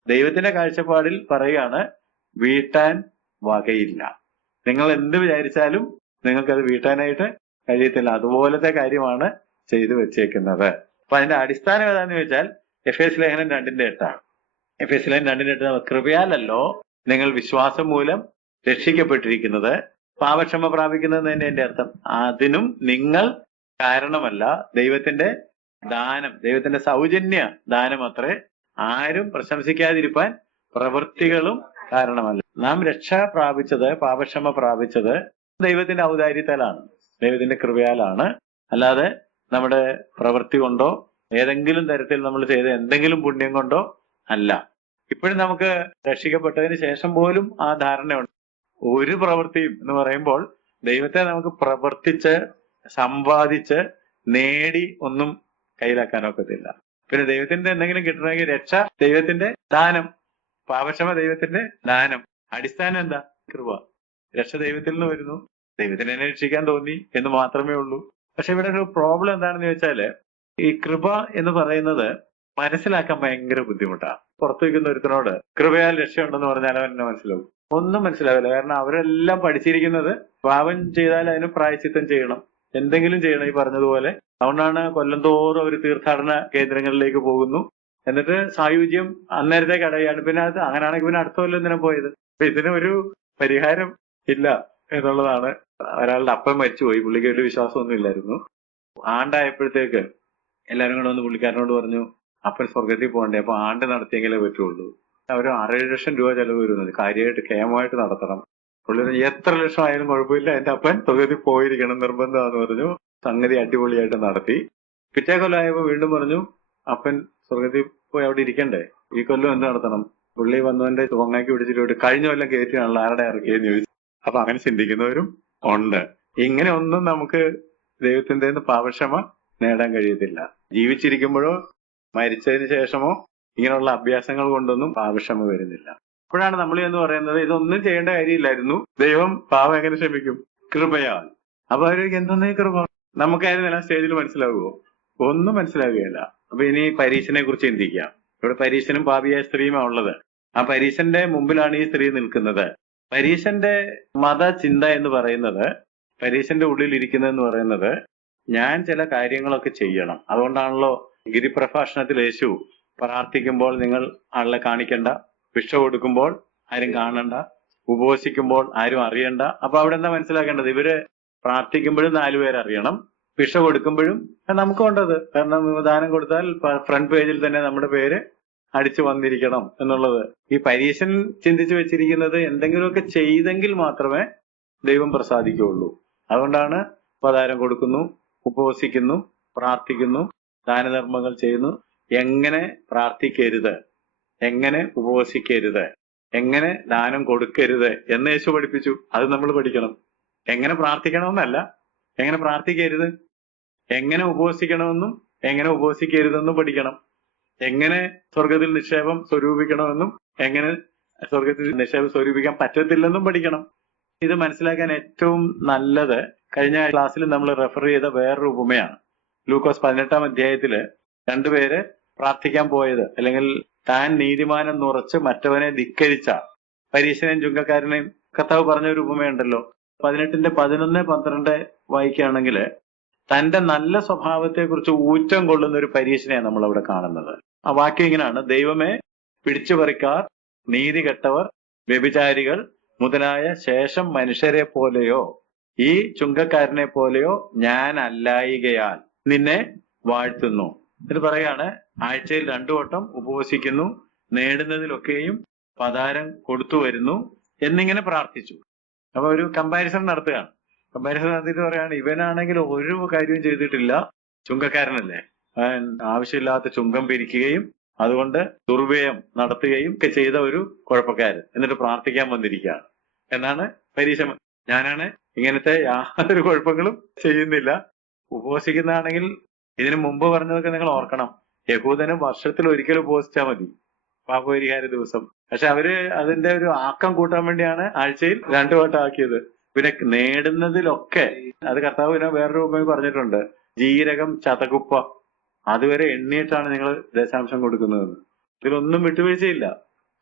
ദൈവത്തിന്റെ കാഴ്ചപ്പാടിൽ പറയുകയാണ്, വീട്ടാൻ വകയില്ല. നിങ്ങൾ എന്ത് വിചാരിച്ചാലും നിങ്ങൾക്കത് വീട്ടാനായിട്ട് കഴിയത്തില്ല. അതുപോലത്തെ കാര്യമാണ് ചെയ്തു വെച്ചേക്കുന്നത്. അപ്പൊ അതിന്റെ അടിസ്ഥാനം ഏതാന്ന് ചോദിച്ചാൽ എഫേസ്യ ലേഖനം 2:8. എഫേസ്യ ലേഖനം 2:8 കൃപയാലല്ലോ നിങ്ങൾ വിശ്വാസം മൂലം രക്ഷിക്കപ്പെട്ടിരിക്കുന്നത്, പാപക്ഷമ പ്രാപിക്കുന്നത് തന്നെ എന്റെ അർത്ഥം. അതിനും നിങ്ങൾ കാരണമല്ല, ദൈവത്തിന്റെ ദാനം, ദൈവത്തിന്റെ സൗജന്യ ദാനം അത്രേ. ആരും പ്രശംസിക്കാതിരിപ്പാൻ പ്രവൃത്തികളും കാരണമല്ല. നാം രക്ഷ പ്രാപിച്ചത്, പാപക്ഷമ പ്രാപിച്ചത് ദൈവത്തിന്റെ ഔദാര്യത്താലാണ്, ദൈവത്തിന്റെ കൃപയാലാണ്. അല്ലാതെ നമ്മുടെ പ്രവൃത്തി കൊണ്ടോ ഏതെങ്കിലും തരത്തിൽ നമ്മൾ ചെയ്ത എന്തെങ്കിലും പുണ്യം കൊണ്ടോ അല്ല. ഇപ്പോഴും നമുക്ക് രക്ഷിക്കപ്പെട്ടതിന് ശേഷം പോലും ആ ധാരണയുണ്ട്. ഒരു പ്രവൃത്തിയും എന്ന് പറയുമ്പോൾ ദൈവത്തെ നമുക്ക് പ്രവർത്തിച്ച് സമ്പാദിച്ച് നേടി ഒന്നും കയ്യിലാക്കാനൊക്കത്തില്ല. പിന്നെ ദൈവത്തിന്റെ എന്തെങ്കിലും കിട്ടണമെങ്കിൽ രക്ഷ ദൈവത്തിന്റെ ദാനം, പാപക്ഷമ ദൈവത്തിന്റെ ദാനം. അടിസ്ഥാനം എന്താ? കൃപ. രക്ഷ ദൈവത്തിൽ നിന്ന് വരുന്നു, ദൈവത്തിന് എന്നെ രക്ഷിക്കാൻ തോന്നി എന്ന് മാത്രമേ ഉള്ളൂ. പക്ഷെ ഇവിടെ ഒരു പ്രോബ്ലം എന്താണെന്ന് ചോദിച്ചാല്, ഈ കൃപ എന്ന് പറയുന്നത് മനസ്സിലാക്കാൻ ഭയങ്കര ബുദ്ധിമുട്ടാണ്. പുറത്തു വയ്ക്കുന്ന ഒരുത്തനോട് കൃപയാൽ രക്ഷയുണ്ടെന്ന് പറഞ്ഞാൽ അവൻ എന്നെ മനസ്സിലാവും? ഒന്നും മനസ്സിലാവില്ല. കാരണം അവരെല്ലാം പഠിച്ചിരിക്കുന്നത് പാപം ചെയ്താൽ അതിന് പ്രായശ്ചിത്തം ചെയ്യണം, എന്തെങ്കിലും ചെയ്യണം ഈ പറഞ്ഞതുപോലെ. അതുകൊണ്ടാണ് കൊല്ലം തോറും അവർ തീർത്ഥാടന കേന്ദ്രങ്ങളിലേക്ക് പോകുന്നു. എന്നിട്ട് സായുജ്യം അന്നേരത്തേക്ക് അടയാണ്. പിന്നെ അത് അങ്ങനെയാണെങ്കിൽ പിന്നെ അടുത്ത കൊല്ലം എന്തിനാ പോയത്? അപ്പൊ ഇതിന് ഒരു പരിഹാരം ഇല്ല എന്നുള്ളതാണ്. ഒരാളുടെ അപ്പൻ മരിച്ചുപോയി, പുള്ളിക്ക് വലിയ വിശ്വാസമൊന്നും ഇല്ലായിരുന്നു. ആണ്ടായപ്പോഴത്തേക്ക് എല്ലാവരും കൂടെ വന്ന് പുള്ളിക്കാരനോട് പറഞ്ഞു, അപ്പൻ സ്വർഗത്തിൽ പോകണ്ടേ, അപ്പൊ ആണ്ട് നടത്തിയെങ്കിലേ പറ്റുള്ളൂ. അവർ 6-7 ലക്ഷം രൂപ ചെലവ് വരുന്നത്, കാര്യമായിട്ട് കേമമായിട്ട് നടത്തണം. പുള്ളി എത്ര ലക്ഷം ആയാലും കുഴപ്പമില്ല, എന്റെ അപ്പൻ സ്വർഗത്തിൽ പോയിരിക്കണം, നിർബന്ധമാണെന്ന് പറഞ്ഞു. സംഗതി അടിപൊളിയായിട്ട് നടത്തി. പിറ്റേ കൊല്ലമായപ്പോ വീണ്ടും പറഞ്ഞു, അപ്പൻ സ്വർഗത്തിൽ പോയി അവിടെ ഇരിക്കണ്ടേ, ഈ കൊല്ലം എന്ത് നടത്തണം? പുള്ളി വന്നവന്റെ തോങ്ങാക്കി പിടിച്ചിട്ട് കഴിഞ്ഞ കൊല്ലം കയറ്റിയാണല്ലോ, ആരുടെ ഇറക്കിയെന്ന് ചോദിച്ചു. അപ്പൊ അങ്ങനെ ചിന്തിക്കുന്നവരും ഉണ്ട്. ഇങ്ങനെ ഒന്നും നമുക്ക് ദൈവത്തിന്റെ പാപക്ഷമ നേടാൻ കഴിയത്തില്ല. ജീവിച്ചിരിക്കുമ്പോഴോ മരിച്ചതിന് ശേഷമോ ഇങ്ങനെയുള്ള അഭ്യാസങ്ങൾ കൊണ്ടൊന്നും പാപക്ഷമ വരുന്നില്ല. അപ്പോഴാണ് നമ്മൾ എന്ന് പറയുന്നത്, ഇതൊന്നും ചെയ്യേണ്ട കാര്യമില്ലായിരുന്നു, ദൈവം പാപം എങ്ങനെ ക്ഷമിക്കും? കൃപയാൽ. അപ്പൊ അവർക്ക് എന്തൊന്നേ കൃപ. നമുക്കായിരുന്നു എല്ലാം സ്റ്റേജിൽ മനസ്സിലാകുമോ? ഒന്നും മനസ്സിലാകുകയില്ല. അപ്പൊ ഇനി പരീക്ഷനെ കുറിച്ച് ചിന്തിക്കാം. ഇവിടെ പരീക്ഷനും പാപിയായ സ്ത്രീയുമാണ് ഉള്ളത്. ആ പരീക്ഷന്റെ മുമ്പിലാണ് ഈ സ്ത്രീ നിൽക്കുന്നത്. പരീക്ഷന്റെ മതചിന്ത എന്ന് പറയുന്നത്, പരീക്ഷന്റെ ഉള്ളിൽ ഇരിക്കുന്നതെന്ന് പറയുന്നത്, ഞാൻ ചില കാര്യങ്ങളൊക്കെ ചെയ്യണം. അതുകൊണ്ടാണല്ലോ ഗിരിപ്രഭാഷണത്തിൽ യേശു പ്രാർത്ഥിക്കുമ്പോൾ നിങ്ങൾ ആളെ കാണിക്കണ്ട, ഭിക്ഷ കൊടുക്കുമ്പോൾ ആരും കാണണ്ട, ഉപവസിക്കുമ്പോൾ ആരും അറിയണ്ട. അപ്പൊ അവിടെ എന്താ മനസ്സിലാക്കേണ്ടത്? ഇവര് പ്രാർത്ഥിക്കുമ്പോഴും 4 പേര് അറിയണം, ഭിക്ഷ കൊടുക്കുമ്പോഴും നമുക്ക് വേണ്ടത്. കാരണം ദാനം കൊടുത്താൽ ഫ്രണ്ട് പേജിൽ തന്നെ നമ്മുടെ പേര് അടിച്ചു വന്നിരിക്കണം എന്നുള്ളത്. ഈ പരീശൻ ചിന്തിച്ചു വെച്ചിരിക്കുന്നത് എന്തെങ്കിലുമൊക്കെ ചെയ്തെങ്കിൽ മാത്രമേ ദൈവം പ്രസാദിക്കുകയുള്ളൂ. അതുകൊണ്ടാണ് പതാരം കൊടുക്കുന്നു, ഉപവസിക്കുന്നു, പ്രാർത്ഥിക്കുന്നു, ദാനധർമ്മങ്ങൾ ചെയ്യുന്നു. എങ്ങനെ പ്രാർത്ഥിക്കരുത്, എങ്ങനെ ഉപവസിക്കരുത്, എങ്ങനെ ദാനം കൊടുക്കരുത് എന്ന് യേശു പഠിപ്പിച്ചു. അത് നമ്മൾ പഠിക്കണം. എങ്ങനെ പ്രാർത്ഥിക്കണമെന്നല്ല, എങ്ങനെ പ്രാർത്ഥിക്കരുത്, എങ്ങനെ ഉപവസിക്കണമെന്നും എങ്ങനെ ഉപവസിക്കരുതെന്നും പഠിക്കണം. എങ്ങനെ സ്വർഗത്തിൽ നിക്ഷേപം സ്വരൂപിക്കണമെന്നും എങ്ങനെ സ്വർഗത്തിൽ നിക്ഷേപം സ്വരൂപിക്കാൻ പറ്റത്തില്ലെന്നും പഠിക്കണം. ഇത് മനസ്സിലാക്കാൻ ഏറ്റവും നല്ലത് കഴിഞ്ഞ ക്ലാസ്സിൽ നമ്മൾ റെഫർ ചെയ്ത വേറൊരു ഉപമയാണ്. ലൂക്കോസ് 18-ാം അധ്യായത്തില് 2 പേര് പ്രാർത്ഥിക്കാൻ പോയത്, അല്ലെങ്കിൽ താൻ നീതിമാനെന്ന് ഉറച്ച് മറ്റവനെ ധിക്കരിച്ച പരീശനെയും ചുങ്കക്കാരനെയും കർത്താവ് പറഞ്ഞ ഒരു ഉപമയുണ്ടല്ലോ. 18-ന്റെ 11, 12 വായിക്കുകയാണെങ്കിൽ തന്റെ നല്ല സ്വഭാവത്തെ കുറിച്ച് ഊറ്റം കൊള്ളുന്ന ഒരു പരീക്ഷനെയാണ് നമ്മൾ അവിടെ കാണുന്നത്. ആ വാക്യം ഇങ്ങനെയാണ്: ദൈവമേ, പിടിച്ചുപറിക്കാർ, നീതി കെട്ടവർ, വ്യഭിചാരികൾ മുതലായ ശേഷം മനുഷ്യരെ പോലെയോ ഈ ചുങ്കക്കാരനെ പോലെയോ ഞാൻ അല്ലായികയാൽ നിന്നെ വാഴ്ത്തുന്നു. ഇത് പറയാണ്, ആഴ്ചയിൽ 2 വട്ടം ഉപവസിക്കുന്നു, നേടുന്നതിലൊക്കെയും പതാരം കൊടുത്തു വരുന്നു എന്നിങ്ങനെ പ്രാർത്ഥിച്ചു. അപ്പൊ ഒരു കമ്പാരിസൺ നടത്തുകയാണ്. കമ്പാരിസൺ നടത്തിയിട്ട് പറയാണ്, ഇവനാണെങ്കിൽ ഒരു കാര്യവും ചെയ്തിട്ടില്ല, ചുങ്കക്കാരനല്ലേ, ആവശ്യമില്ലാത്ത ചുങ്കം പിരിക്കുകയും അതുകൊണ്ട് ദുർവ്യയം നടത്തുകയും ഒക്കെ ചെയ്ത ഒരു കുഴപ്പക്കാരൻ, എന്നിട്ട് പ്രാർത്ഥിക്കാൻ വന്നിരിക്കുകയാണ് എന്നാണ് പരീക്ഷ. ഞാനാണ് ഇങ്ങനത്തെ യാതൊരു കുഴപ്പങ്ങളും ചെയ്യുന്നില്ല. ഉപവസിക്കുന്നതാണെങ്കിൽ ഇതിനു മുമ്പ് പറഞ്ഞതൊക്കെ നിങ്ങൾ ഓർക്കണം. യഹൂദന് വർഷത്തിൽ ഒരിക്കലും ഉപവസിച്ചാൽ മതി, പാപപരിഹാര ദിവസം. പക്ഷെ അവര് അതിന്റെ ഒരു ആക്കം കൂട്ടാൻ വേണ്ടിയാണ് ആഴ്ചയിൽ 2 വട്ടം ആക്കിയത്. പിന്നെ നേടുന്നതിലൊക്കെ, അത് കർത്താവ് പിന്നെ വേറൊരു ഉപമ പറഞ്ഞിട്ടുണ്ട്, ജീരകം, ചതകുപ്പ അതുവരെ എണ്ണിയിട്ടാണ് നിങ്ങൾ ദശാംശം കൊടുക്കുന്നതെന്ന്. ഇതിലൊന്നും വിട്ടുവീഴ്ചയില്ല.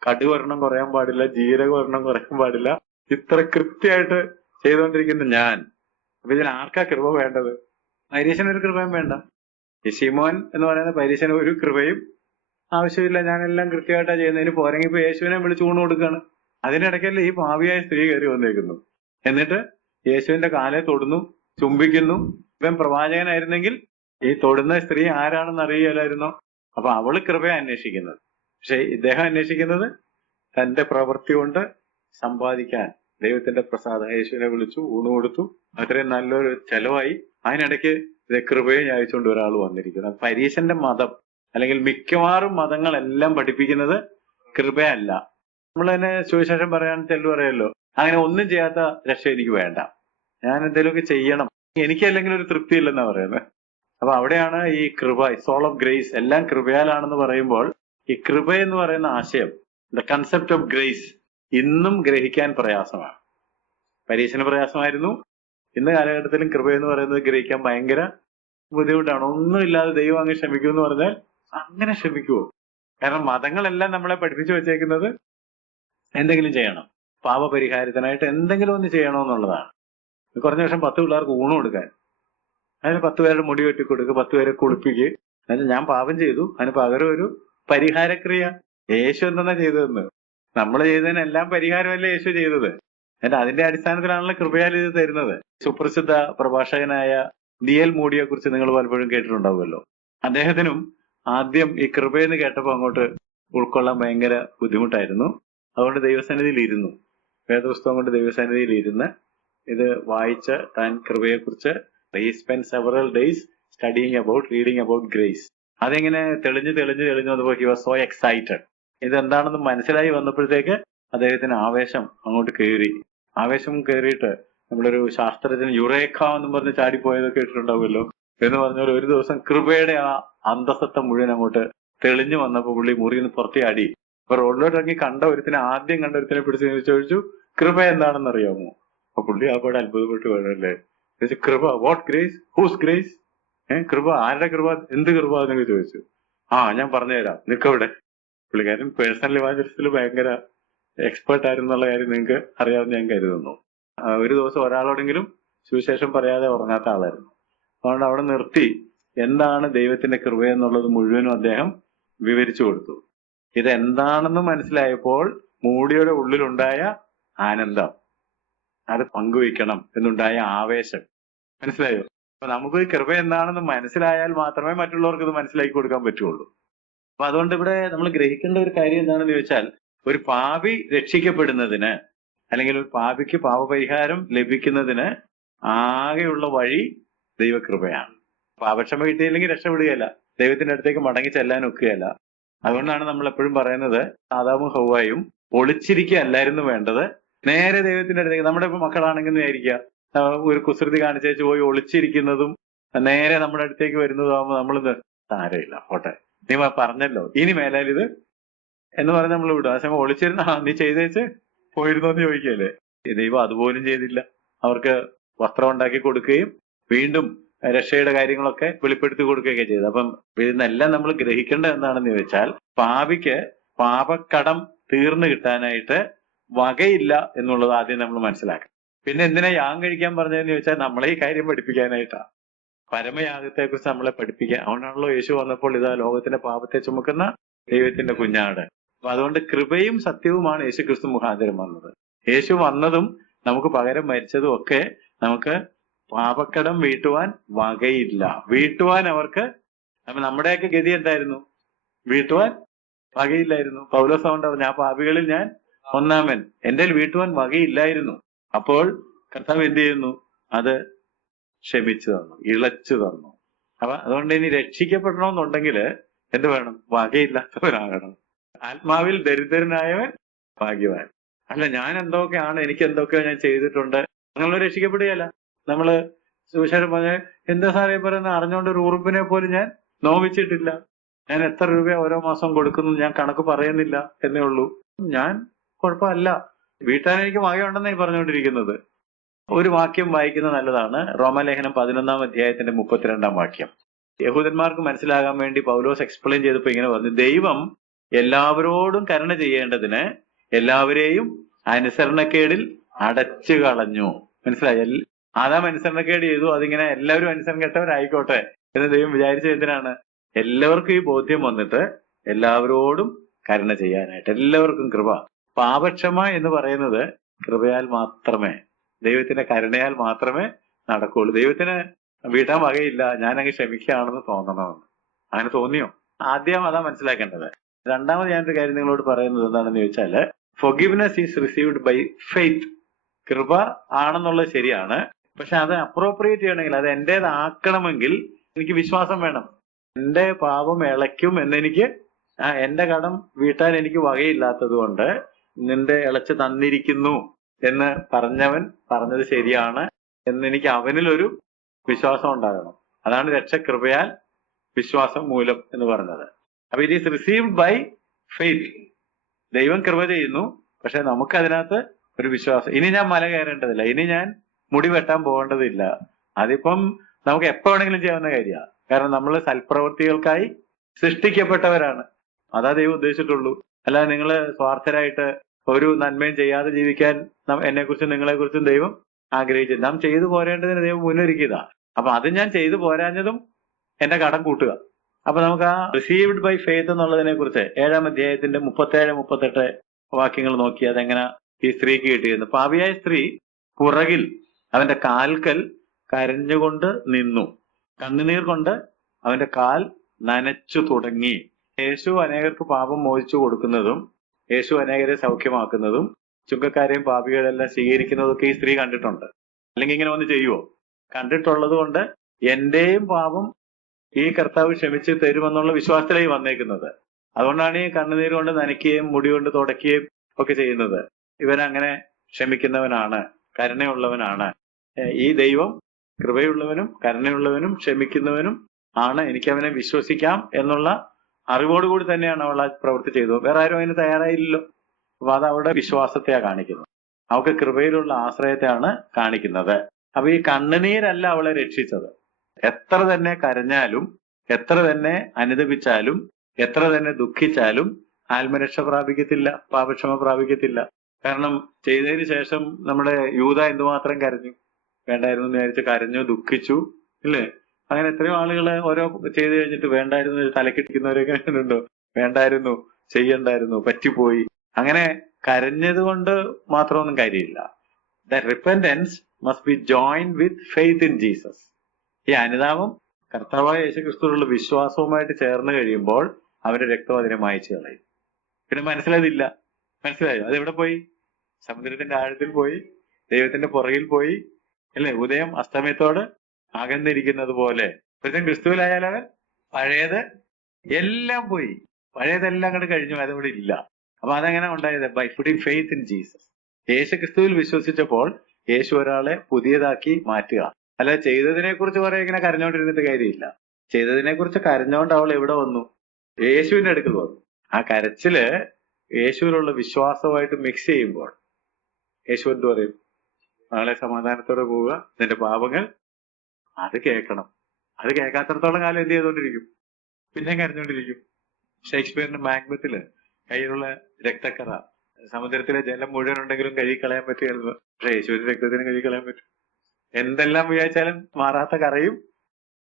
കടുക് ഒരെണ്ണം കുറയാൻ പാടില്ല, ജീരകം ഒരെണ്ണം കുറയാൻ പാടില്ല. ഇത്ര കൃത്യമായിട്ട് ചെയ്തുകൊണ്ടിരിക്കുന്ന ഞാൻ. അപ്പൊ ഇതിൽ ആർക്കാ കൃപ വേണ്ടത്? പരീശന് ഒരു കൃപയും വേണ്ട. ഈ ശിമോൻ എന്ന് പറയുന്ന പരീശന് ഒരു കൃപയും ആവശ്യമില്ല. ഞാനെല്ലാം കൃത്യമായിട്ടാ ചെയ്യുന്നതിന് പോരെങ്കിൽ ഇപ്പൊ യേശുവിനെ വിളിച്ച് ഊണ് കൊടുക്കുകയാണ്. അതിനിടയ്ക്കല്ലേ ഈ പാപിയായ സ്ത്രീ കയറി വന്നേക്കുന്നു. എന്നിട്ട് യേശുവിന്റെ കാലെ തൊടുന്നു, ചുംബിക്കുന്നു. ഇവൻ പ്രവാചകനായിരുന്നെങ്കിൽ ഈ തൊടുന്ന സ്ത്രീ ആരാണെന്ന് അറിയില്ലായിരുന്നോ? അപ്പൊ അവള് കൃപയെ അന്വേഷിക്കുന്നത്. പക്ഷെ ഇദ്ദേഹം അന്വേഷിക്കുന്നത് തന്റെ പ്രവൃത്തി കൊണ്ട് സമ്പാദിക്കാൻ ദൈവത്തിന്റെ പ്രസാദം. യേശുവിനെ വിളിച്ചു, ഊണ് കൊടുത്തു, അത്രയും നല്ലൊരു ചെലവായി. അതിനിടയ്ക്ക് ഇത് കൃപയെ ന്യായിച്ചുകൊണ്ട് ഒരാൾ വന്നിരിക്കുന്നത്. പരീശന്റെ മതം അല്ലെങ്കിൽ മിക്കവാറും മതങ്ങളെല്ലാം പഠിപ്പിക്കുന്നത് കൃപയല്ല. നമ്മൾ തന്നെ സുവിശേഷം പറയാൻ ചെല്ലു പറയല്ലോ, അങ്ങനെ ഒന്നും ചെയ്യാത്ത രക്ഷ എനിക്ക് വേണ്ട, ഞാൻ എന്തെങ്കിലുമൊക്കെ ചെയ്യണം, എനിക്ക് അല്ലെങ്കിൽ ഒരു തൃപ്തി ഇല്ലെന്നാ പറയുന്നത്. അപ്പൊ അവിടെയാണ് ഈ കൃപ, സോൾ ഓഫ് ഗ്രേസ്, എല്ലാം കൃപയാലാണെന്ന് പറയുമ്പോൾ ഈ കൃപ എന്ന് പറയുന്ന ആശയം, ദ കൺസെപ്റ്റ് ഓഫ് ഗ്രേസ്, ഇന്നും ഗ്രഹിക്കാൻ പ്രയാസമാണ്. പരീക്ഷന് പ്രയാസമായിരുന്നു, ഇന്ന് കാലഘട്ടത്തിലും കൃപ എന്ന് പറയുന്നത് ഗ്രഹിക്കാൻ ഭയങ്കര ബുദ്ധിമുട്ടാണ്. ഒന്നുമില്ലാതെ ദൈവം അങ്ങ് ക്ഷമിക്കൂ എന്ന് പറഞ്ഞാൽ അങ്ങനെ ക്ഷമിക്കുവോ? കാരണം മതങ്ങളെല്ലാം നമ്മളെ പഠിപ്പിച്ചു വെച്ചേക്കുന്നത് എന്തെങ്കിലും ചെയ്യണം, പാപപരിഹാരത്തിനായിട്ട് എന്തെങ്കിലും ഒന്ന് ചെയ്യണമെന്നുള്ളതാണ്. കുറഞ്ഞ വർഷം 10 പിള്ളേർക്ക് ഊണ് കൊടുക്കാൻ, അതിന് 10 പേരുടെ മുടി വെട്ടി കൊടുക്കുക, 10 പേരെ കുളിപ്പിക്കുക, അതിന് ഞാൻ പാപം ചെയ്തു, അതിന് പകരം ഒരു പരിഹാരക്രിയ. യേശു എന്തെന്നാ ചെയ്തതെന്ന്? നമ്മൾ ചെയ്തതിനെല്ലാം പരിഹാരമല്ലേ യേശു ചെയ്തത്? എന്നിട്ട് അതിന്റെ അടിസ്ഥാനത്തിലാണല്ലോ കൃപയാൽ ഇത് തരുന്നത്. സുപ്രസിദ്ധ പ്രഭാഷകനായ നിയൽ മൂഡിയെ കുറിച്ച് നിങ്ങൾ പലപ്പോഴും കേട്ടിട്ടുണ്ടാവുമല്ലോ. അദ്ദേഹത്തിനും ആദ്യം ഈ കൃപയെന്ന് കേട്ടപ്പോൾ അങ്ങോട്ട് ഉൾക്കൊള്ളാൻ ഭയങ്കര ബുദ്ധിമുട്ടായിരുന്നു. അതുകൊണ്ട് ദൈവസന്നിധിയിൽ ഇരുന്നു, വേദപുസ്തകം കൊണ്ട് ദൈവസന്നിധിയിൽ ഇരുന്ന് ഇത് വായിച്ച് താൻ കൃപയെക്കുറിച്ച് he spent several days studying about, reading about grace. അതിങ്ങനെ തെളിഞ്ഞു വന്നപ്പോൾ he was so excited. ഇതെന്താണെന്ന് മനസ്സിലായി വന്നപ്പോഴത്തേക്ക് അദ്ദേഹത്തിന് ആവേശം അങ്ങോട്ട് കയറി. ആവേശം കയറിയിട്ട് നമ്മളൊരു ശാസ്ത്രജ്ഞൻ യുറേക്ക എന്നും പറഞ്ഞ് ചാടിപ്പോയതൊക്കെ കേട്ടിട്ടുണ്ടാവുമല്ലോ. എന്ന് പറഞ്ഞാൽ ഒരു ദിവസം കൃപയുടെ ആ അന്തസത്ത മുഴുവൻ അങ്ങോട്ട് തെളിഞ്ഞു വന്നപ്പോൾ പുള്ളി മുറിയിൽ നിന്ന് പുറത്തിയാടി. അപ്പൊ റോഡിലോട്ട് ഇറങ്ങി ആദ്യം കണ്ട ഒരുത്തിനെ പിടിച്ച് ചോദിച്ചു, കൃപ എന്താണെന്ന് അറിയാമോ? അപ്പൊ പുള്ളി ആ പാടെ അത്ഭുതപ്പെട്ട് വേണമല്ലേ, കൃപ, വാട്ട് ഗ്രേസ്, ഹൂസ് ഗ്രേസ്? കൃപ, ആരുടെ കൃപ, എന്ത് കൃപ എന്നൊക്കെ ചോദിച്ചു. ഞാൻ പറഞ്ഞുതരാം, നിൽക്കവിടെ. പുള്ളിക്കാരൻ പേഴ്സണൽ ഇവാഞ്ചലിസ്റ്റിൽ ഭയങ്കര എക്സ്പേർട്ട് ആയിരുന്നുള്ള കാര്യം നിങ്ങൾക്ക് അറിയാമെന്ന് ഞാൻ കരുതുന്നു. ഒരു ദിവസം ഒരാളോടെങ്കിലും സുവിശേഷം പറയാതെ ഉറങ്ങാത്ത ആളായിരുന്നു. അതുകൊണ്ട് അവിടെ നിർത്തി എന്താണ് ദൈവത്തിന്റെ കൃപ എന്നുള്ളത് മുഴുവനും അദ്ദേഹം വിവരിച്ചു കൊടുത്തു. ഇതെന്താണെന്ന് മനസ്സിലായപ്പോൾ മൂടിയുടെ ഉള്ളിലുണ്ടായ ആനന്ദം, അത് പങ്കുവയ്ക്കണം എന്നുണ്ടായ ആവേശം, മനസ്സിലായോ? അപ്പൊ നമുക്ക് കൃപ എന്താണെന്ന് മനസ്സിലായാൽ മാത്രമേ മറ്റുള്ളവർക്ക് ഇത് മനസ്സിലാക്കി കൊടുക്കാൻ പറ്റുള്ളൂ. അപ്പൊ അതുകൊണ്ട് ഇവിടെ നമ്മൾ ഗ്രഹിക്കേണ്ട ഒരു കാര്യം എന്താണെന്ന് ചോദിച്ചാൽ, ഒരു പാപി രക്ഷിക്കപ്പെടുന്നതിന് അല്ലെങ്കിൽ ഒരു പാപിക്ക് പാപപരിഹാരം ലഭിക്കുന്നതിന് ആകെയുള്ള വഴി ദൈവകൃപയാണ്. പാപക്ഷമ കിട്ടിയില്ലെങ്കിൽ രക്ഷപ്പെടുകയല്ല, ദൈവത്തിന്റെ അടുത്തേക്ക് മടങ്ങി ചെല്ലാൻ ഒക്കുകയല്ല. അതുകൊണ്ടാണ് നമ്മൾ എപ്പോഴും പറയുന്നത്, ആദാമും ഹവ്വായും ഒളിച്ചിരിക്കുകയല്ലായിരുന്നു വേണ്ടത്, നേരെ ദൈവത്തിന്റെ അടുത്തേക്ക്. നമ്മുടെ ഇപ്പൊ മക്കളാണെങ്കിൽ വിചാരിക്കുക, ഒരു കുസൃതി കാണിച്ചേച്ച് പോയി ഒളിച്ചിരിക്കുന്നതും നേരെ നമ്മുടെ അടുത്തേക്ക് വരുന്നതാകുമ്പോൾ നമ്മളിത് സാരമില്ല, പോട്ടെ, നീ പറഞ്ഞല്ലോ, ഇനി മേലാൽ ഇത് എന്ന് പറഞ്ഞ് നമ്മൾ വിടും. ആ സമയം ഒളിച്ചിരുന്ന നീ ചെയ്തേച്ച് പോയിരുന്നോ എന്ന് ചോദിക്കല്ലേ. ദൈവം അതുപോലും ചെയ്തില്ല. അവർക്ക് വസ്ത്രം ഉണ്ടാക്കി കൊടുക്കുകയും വീണ്ടും രക്ഷയുടെ കാര്യങ്ങളൊക്കെ വെളിപ്പെടുത്തി കൊടുക്കുകയൊക്കെ ചെയ്തു. അപ്പം ഇതിനെല്ലാം നമ്മൾ ഗ്രഹിക്കേണ്ടത് എന്താണെന്ന് ചോദിച്ചാൽ, പാപിക്ക് പാപക്കടം തീർന്നു കിട്ടാനായിട്ട് വകയില്ല എന്നുള്ളത് ആദ്യം നമ്മൾ മനസ്സിലാക്കണം. പിന്നെ എന്തിനാ യാഗം കഴിക്കാൻ പറഞ്ഞതെന്ന് ചോദിച്ചാൽ നമ്മളെ ഈ കാര്യം പഠിപ്പിക്കാനായിട്ടാണ്. പരമയാഗത്തെ കുറിച്ച് നമ്മളെ പഠിപ്പിക്കാൻ. അതുകൊണ്ടാണല്ലോ യേശു വന്നപ്പോൾ ഇതാ ലോകത്തിന്റെ പാപത്തെ ചുമക്കുന്ന ദൈവത്തിന്റെ കുഞ്ഞാട്. അപ്പൊ അതുകൊണ്ട് കൃപയും സത്യവുമാണ് യേശു ക്രിസ്തു മുഖാന്തരം വന്നത്. യേശു വന്നതും നമുക്ക് പകരം മരിച്ചതും ഒക്കെ നമുക്ക് പാപക്കടം വീട്ടുവാൻ വകയില്ല. വീട്ടുവാൻ അവർക്ക്, അപ്പൊ നമ്മുടെയൊക്കെ ഗതി എന്തായിരുന്നു? വീട്ടുവാൻ വകയില്ലായിരുന്നു. പൗലോസ് കൊണ്ട് പറഞ്ഞു, ആ പാപികളിൽ ഞാൻ ഒന്നാമൻ, എന്റെ വീട്ടുവാൻ വകയില്ലായിരുന്നു. അപ്പോൾ കർത്താവ് എന്ത് ചെയ്യുന്നു? അത് ക്ഷമിച്ചു തന്നു, ഇളച്ചു തന്നു. അപ്പൊ അതുകൊണ്ട് ഇനി രക്ഷിക്കപ്പെടണമെന്നുണ്ടെങ്കിൽ എന്ത് വേണം? വകയില്ലാത്തവരാകണം. ആത്മാവിൽ ദരിദ്രനായവൻ ഭാഗ്യവാൻ. അല്ല, ഞാൻ എന്തൊക്കെയാണ്, എനിക്ക് എന്തൊക്കെയോ ഞാൻ ചെയ്തിട്ടുണ്ട്, അങ്ങനെ രക്ഷിക്കപ്പെടുകയല്ല. നമ്മള് സുവിശേഷം പറഞ്ഞ എന്താ സാറേ പറയുന്നത്, അറിഞ്ഞുകൊണ്ട് ഒരു ഉറുപ്പിനെ പോലും ഞാൻ നോവിച്ചിട്ടില്ല, ഞാൻ എത്ര രൂപ ഓരോ മാസം കൊടുക്കുന്നു ഞാൻ കണക്ക് പറയുന്നില്ല എന്നേ ഉള്ളൂ, ഞാൻ കുഴപ്പമല്ല, വീട്ടാൻ എനിക്ക് വകയുണ്ടെന്നേ പറഞ്ഞുകൊണ്ടിരിക്കുന്നത്. ഒരു വാക്യം വായിക്കുന്നത് നല്ലതാണ്. റോമാലേഖനം 11-ാം അധ്യായത്തിന്റെ 32-ാം വാക്യം. യഹൂദന്മാർക്ക് മനസ്സിലാകാൻ വേണ്ടി പൗലോസ് എക്സ്പ്ലെയിൻ ചെയ്തപ്പോ ഇങ്ങനെ പറഞ്ഞു, ദൈവം എല്ലാവരോടും കരുണ ചെയ്യേണ്ടതിന് എല്ലാവരെയും അനുസരണക്കേടിൽ അടച്ചു കളഞ്ഞു. മനസ്സിലായി? ആദാം അനുസരണക്കേട് ചെയ്തു, അതിങ്ങനെ എല്ലാവരും അനുസരണം കെട്ടവരായിക്കോട്ടെ എന്ന് ദൈവം വിചാരിച്ചത് എന്തിനാണ്? എല്ലാവർക്കും ഈ ബോധ്യം വന്നിട്ട് എല്ലാവരോടും കരുണ ചെയ്യാനായിട്ട്. എല്ലാവർക്കും കൃപ. പാപക്ഷമ എന്ന് പറയുന്നത് കൃപയാൽ മാത്രമേ, ദൈവത്തിന്റെ കരുണയാൽ മാത്രമേ നടക്കുള്ളൂ. ദൈവത്തിന് വീട്ടാൻ വകയില്ല, ഞാനങ്ങ് ക്ഷമിക്കുകയാണെന്ന് തോന്നണമെന്ന്. അങ്ങനെ തോന്നിയോ? ആദ്യം അതാ മനസ്സിലാക്കേണ്ടത്. രണ്ടാമത് ഞാനൊരു കാര്യം നിങ്ങളോട് പറയുന്നത് എന്താണെന്ന് ചോദിച്ചാല്, forgiveness is received by faith. കൃപ ആണെന്നുള്ളത് ശരിയാണ്, പക്ഷെ അത് അപ്രോപ്രിയേറ്റ് ചെയ്യണമെങ്കിൽ, അത് എന്റേതാക്കണമെങ്കിൽ എനിക്ക് വിശ്വാസം വേണം. എന്റെ പാപം ഇളയ്ക്കും എന്നെനിക്ക്, എന്റെ കടം വീട്ടാൻ എനിക്ക് വകയില്ലാത്തത് കൊണ്ട് നിന്റെ ഇളച്ച് തന്നിരിക്കുന്നു എന്ന് പറഞ്ഞവൻ പറഞ്ഞത് ശരിയാണ് എന്നെനിക്ക് അവനിലൊരു വിശ്വാസം ഉണ്ടാകണം. അതാണ് രക്ഷ കൃപയാൽ വിശ്വാസം മൂലം എന്ന് പറഞ്ഞത്. അപ്പൊ it is received by faith. ദൈവം കൃപ ചെയ്യുന്നു, പക്ഷെ നമുക്ക് അതിനകത്ത് ഒരു വിശ്വാസം. ഇനി ഞാൻ മല കയറേണ്ടതില്ല, ഇനി ഞാൻ മുടി വെട്ടാൻ പോകേണ്ടതില്ല. അതിപ്പം നമുക്ക് എപ്പോ വേണമെങ്കിലും ചെയ്യാവുന്ന കാര്യമാണ്. കാരണം നമ്മൾ സൽപ്രവൃത്തികൾക്കായി സൃഷ്ടിക്കപ്പെട്ടവരാണ്. അതാ ദൈവം ഉദ്ദേശിച്ചിട്ടുള്ളൂ. അല്ലാതെ നിങ്ങൾ സ്വാർത്ഥരായിട്ട് ഒരു നന്മയും ചെയ്യാതെ ജീവിക്കാൻ എന്നെ കുറിച്ചും നിങ്ങളെ കുറിച്ചും ദൈവം ആഗ്രഹിച്ചു. നാം ചെയ്തു പോരേണ്ടതിന് ദൈവം മുന്നൊരുക്കിയതാ. അപ്പൊ അത് ഞാൻ ചെയ്തു പോരാഞ്ഞതും എന്റെ കടം കൂട്ടുക. അപ്പൊ നമുക്ക് ആ റിസീവ്ഡ് ബൈ ഫെയ്ത്ത് എന്നുള്ളതിനെ കുറിച്ച് 7-ാം അധ്യായത്തിന്റെ 37-38 വാക്യങ്ങൾ നോക്കി അതെങ്ങനെ ഈ സ്ത്രീക്ക് കിട്ടിയിരുന്നു. പാപിയായ സ്ത്രീ പുറകിൽ അവന്റെ കാൽക്കൽ കരഞ്ഞുകൊണ്ട് നിന്നു, കണ്ണുനീർ കൊണ്ട് അവന്റെ കാൽ നനച്ചു തുടങ്ങി. യേശു അനേകർക്ക് പാപം മോചിച്ചു കൊടുക്കുന്നതും യേശു അനേകരെ സൗഖ്യമാക്കുന്നതും ചുങ്കക്കാരെയും പാപികളെല്ലാം സ്വീകരിക്കുന്നതൊക്കെ ഈ സ്ത്രീ കണ്ടിട്ടുണ്ട്. അല്ലെങ്കിൽ ഇങ്ങനെ ഒന്ന് ചെയ്യുവോ? കണ്ടിട്ടുള്ളത് കൊണ്ട് എന്റെയും പാപം ഈ കർത്താവ് ക്ഷമിച്ച് തരുമെന്നുള്ള വിശ്വാസത്തിലായി വന്നേക്കുന്നത്. അതുകൊണ്ടാണ് ഈ കണ്ണുനീർ കൊണ്ട് നനയ്ക്കുകയും മുടി കൊണ്ട് തുടയ്ക്കുകയും ഒക്കെ ചെയ്യുന്നത്. ഇവൻ അങ്ങനെ ക്ഷമിക്കുന്നവനാണ്, കരുണയുള്ളവനാണ്. ഈ ദൈവം കൃപയുള്ളവനും കരുണയുള്ളവനും ക്ഷമിക്കുന്നവനും ആണ്, എനിക്ക് അവനെ വിശ്വസിക്കാം എന്നുള്ള അറിവോടുകൂടി തന്നെയാണ് അവൾ ആ പ്രവൃത്തി ചെയ്തത്. വേറെ ആരും അതിന് തയ്യാറായില്ലല്ലോ. അപ്പൊ അത് അവളുടെ വിശ്വാസത്തെയാ കാണിക്കുന്നത്. അവൾക്ക് കൃപയിലുള്ള ആശ്രയത്തെയാണ് കാണിക്കുന്നത്. അപ്പൊ ഈ കണ്ണുനീരല്ല അവളെ രക്ഷിച്ചത്. എത്ര തന്നെ കരഞ്ഞാലും, എത്ര തന്നെ അനുതപിച്ചാലും, എത്ര തന്നെ ദുഃഖിച്ചാലും ആത്മരക്ഷ പ്രാപിക്കത്തില്ല, പാപക്ഷമ പ്രാപിക്കത്തില്ല. കാരണം ചെയ്തതിന് ശേഷം നമ്മുടെ യൂദ എന്തുമാത്രം കരഞ്ഞു, വേണ്ടായിരുന്നു എന്ന് വിചാരിച്ച് കരഞ്ഞു, ദുഃഖിച്ചു, ഇല്ലേ? അങ്ങനെ എത്രയോ ആളുകൾ ഓരോ ചെയ്ത് കഴിഞ്ഞിട്ട് വേണ്ടായിരുന്നു തലക്കിട്ടിരിക്കുന്നവരൊക്കെ ഉണ്ടോ, വേണ്ടായിരുന്നു, ചെയ്യണ്ടായിരുന്നു, പറ്റിപ്പോയി. അങ്ങനെ കരഞ്ഞത് കൊണ്ട് മാത്രമൊന്നും കാര്യമില്ല. The repentance must be joined with faith in Jesus. ഈ അനുതാപം കർത്താവായ യേശുക്രിസ്തുവിലുള്ള വിശ്വാസവുമായിട്ട് ചേർന്ന് കഴിയുമ്പോൾ അവരുടെ രക്തം അതിനെ മായ്ച്ചു കളയും. പിന്നെ മനസ്സിലായതില്ല. മനസ്സിലായോ? അതെവിടെ പോയി? സമുദ്രത്തിന്റെ ആഴത്തിൽ പോയി, ദൈവത്തിന്റെ പുറകിൽ പോയി, അല്ലെ? ഉദയം അസ്തമയത്തോട് അകന്നിരിക്കുന്നത് പോലെ ഒരുത്തൻ ക്രിസ്തുവിലായാൽ അവൻ പഴയത് എല്ലാം പോയി, പഴയതെല്ലാം അങ്ങോട്ട് കഴിഞ്ഞു, അതവിടെ ഇല്ല. അപ്പൊ അതെങ്ങനെ ഉണ്ടായത്? By putting faith in Jesus. യേശു ക്രിസ്തുവിൽ വിശ്വസിച്ചപ്പോൾ യേശു ഒരാളെ പുതിയതാക്കി മാറ്റുക. അല്ല ചെയ്തതിനെ കുറിച്ച് കുറെ ഇങ്ങനെ കരഞ്ഞോണ്ടിരുന്നിട്ട് കാര്യമില്ല. ചെയ്തതിനെ കുറിച്ച് കരഞ്ഞോണ്ട് അവൾ എവിടെ വന്നു? യേശുവിന്റെ അടുക്കൽ വന്നു. ആ കരച്ചില് യേശുവിലുള്ള വിശ്വാസമായിട്ട് മിക്സ് ചെയ്യുമ്പോൾ യേശു എന്ത് പറയും? നാളെ സമാധാനത്തോടെ പോവുക, നിന്റെ പാപങ്ങൾ, അത് കേൾക്കണം. അത് കേൾക്കാത്തടത്തോളം കാലം എന്ത് ചെയ്തോണ്ടിരിക്കും? പിന്നെയും കരഞ്ഞോണ്ടിരിക്കും. ഷേക്സ്പിയറിന്റെ മാക്ബത്തില് കയ്യിലുള്ള രക്തക്കറ സമുദ്രത്തിലെ ജലം മുഴുവൻ ഉണ്ടെങ്കിലും കഴുകിക്കളയാൻ പറ്റുകയായിരുന്നു. പക്ഷെ യേശുവിന്റെ രക്തത്തിന് കഴുകിക്കളയാൻ പറ്റും? എന്തെല്ലാം വിചാരിച്ചാലും മാറാത്ത കറയും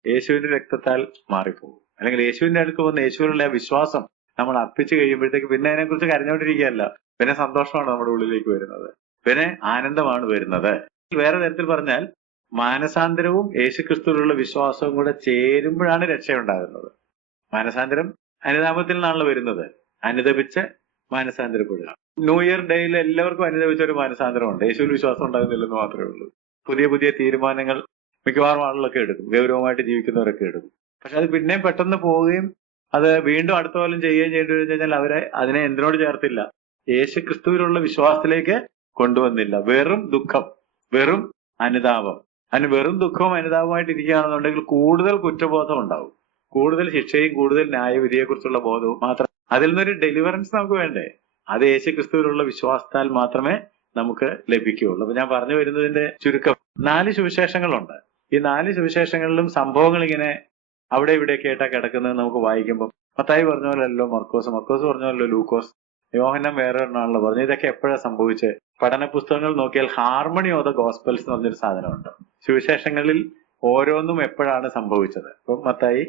യേശുവിന്റെ രക്തത്താൽ മാറിപ്പോകും. അല്ലെങ്കിൽ യേശുവിന്റെ അടുത്ത് വന്ന് യേശുവിനുള്ള ആ വിശ്വാസം നമ്മൾ അർപ്പിച്ചു കഴിയുമ്പോഴത്തേക്ക് പിന്നെ അതിനെക്കുറിച്ച് കരഞ്ഞോണ്ടിരിക്കുകയല്ല, പിന്നെ സന്തോഷമാണ് നമ്മുടെ ഉള്ളിലേക്ക് വരുന്നത്, പിന്നെ ആനന്ദമാണ് വരുന്നത്. വേറെ തരത്തിൽ പറഞ്ഞാൽ മാനസാന്തരവും യേശുക്രിസ്തുവിലുള്ള വിശ്വാസവും കൂടെ ചേരുമ്പോഴാണ് രക്ഷയുണ്ടാകുന്നത്. മാനസാന്തരം അനുതാപത്തിൽ നിന്നാണല്ലോ വരുന്നത്. അനുതപിച്ച് മാനസാന്തരപ്പെടുക. ന്യൂ ഇയർ ഡേയിൽ എല്ലാവർക്കും അനുതപിച്ച ഒരു മാനസാന്തരമുണ്ട്. യേശുവിൽ വിശ്വാസം ഉണ്ടാകുന്നില്ലെന്ന് മാത്രമേ ഉള്ളൂ. പുതിയ പുതിയ തീരുമാനങ്ങൾ മിക്കവാറും ആളുകളൊക്കെ എടുക്കും, ഗൗരവമായിട്ട് ജീവിക്കുന്നവരൊക്കെ എടുക്കും. പക്ഷെ അത് പിന്നെയും പെട്ടെന്ന് പോവുകയും അത് വീണ്ടും അടുത്ത കൊല്ലം ചെയ്യുകയും ചെയ്യേണ്ടി വന്നു കഴിഞ്ഞാൽ അവരെ അതിനെ എന്തിനോട് ചേർത്തില്ല? യേശു ക്രിസ്തുവിലുള്ള വിശ്വാസത്തിലേക്ക് കൊണ്ടുവന്നില്ല. വെറും ദുഃഖം, വെറും അനുതാപം. അതിന് വെറും ദുഃഖവും അനുതാപമായിട്ട് ഇരിക്കുകയാണെന്നുണ്ടെങ്കിൽ കൂടുതൽ കുറ്റബോധം ഉണ്ടാവും, കൂടുതൽ ശിക്ഷയും കൂടുതൽ ന്യായവിധിയെ കുറിച്ചുള്ള ബോധവും മാത്രം. അതിൽ നിന്നൊരു ഡെലിവറൻസ് നമുക്ക് വേണ്ടേ? അത് യേശു ക്രിസ്തുവിലുള്ള വിശ്വാസത്താൽ മാത്രമേ നമുക്ക് ലഭിക്കുകയുള്ളൂ. അപ്പൊ ഞാൻ പറഞ്ഞു വരുന്നതിന്റെ ചുരുക്കം, 4 സുവിശേഷങ്ങളുണ്ട്. ഈ 4 സുവിശേഷങ്ങളിലും സംഭവങ്ങൾ ഇങ്ങനെ അവിടെ ഇവിടെയൊക്കെ ആയിട്ടാ കിടക്കുന്നത്. നമുക്ക് വായിക്കുമ്പോൾ മത്തായി പറഞ്ഞ പോലല്ലോ മർക്കോസ്, മർക്കോസ് പറഞ്ഞ പോലല്ലോ ലൂക്കോസ്, യോഹന്നാൻ വേറെ ഒരെണ്ണാണല്ലോ പറഞ്ഞു. ഇതൊക്കെ എപ്പോഴാണ് സംഭവിച്ചത്? പഠന പുസ്തകങ്ങൾ നോക്കിയാൽ ഹാർമണി ഓഫ് ദ ഗോസ്പൽസ് എന്ന് പറഞ്ഞൊരു സാധനമുണ്ട്. സുവിശേഷങ്ങളിൽ ഓരോന്നും എപ്പോഴാണ് സംഭവിച്ചത്. ഇപ്പം മത്തായി,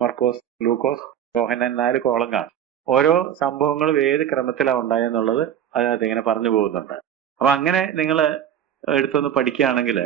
മർക്കോസ്, ലൂക്കോസ്, യോഹന്നാൻ 4 കോളം കാണും. ഓരോ സംഭവങ്ങളും ഏത് ക്രമത്തിലാണ് ഉണ്ടായെന്നുള്ളത് അതിനകത്ത് ഇങ്ങനെ പറഞ്ഞു പോകുന്നുണ്ട്. അപ്പൊ അങ്ങനെ നിങ്ങൾ എടുത്തൊന്ന് പഠിക്കുകയാണെങ്കിൽ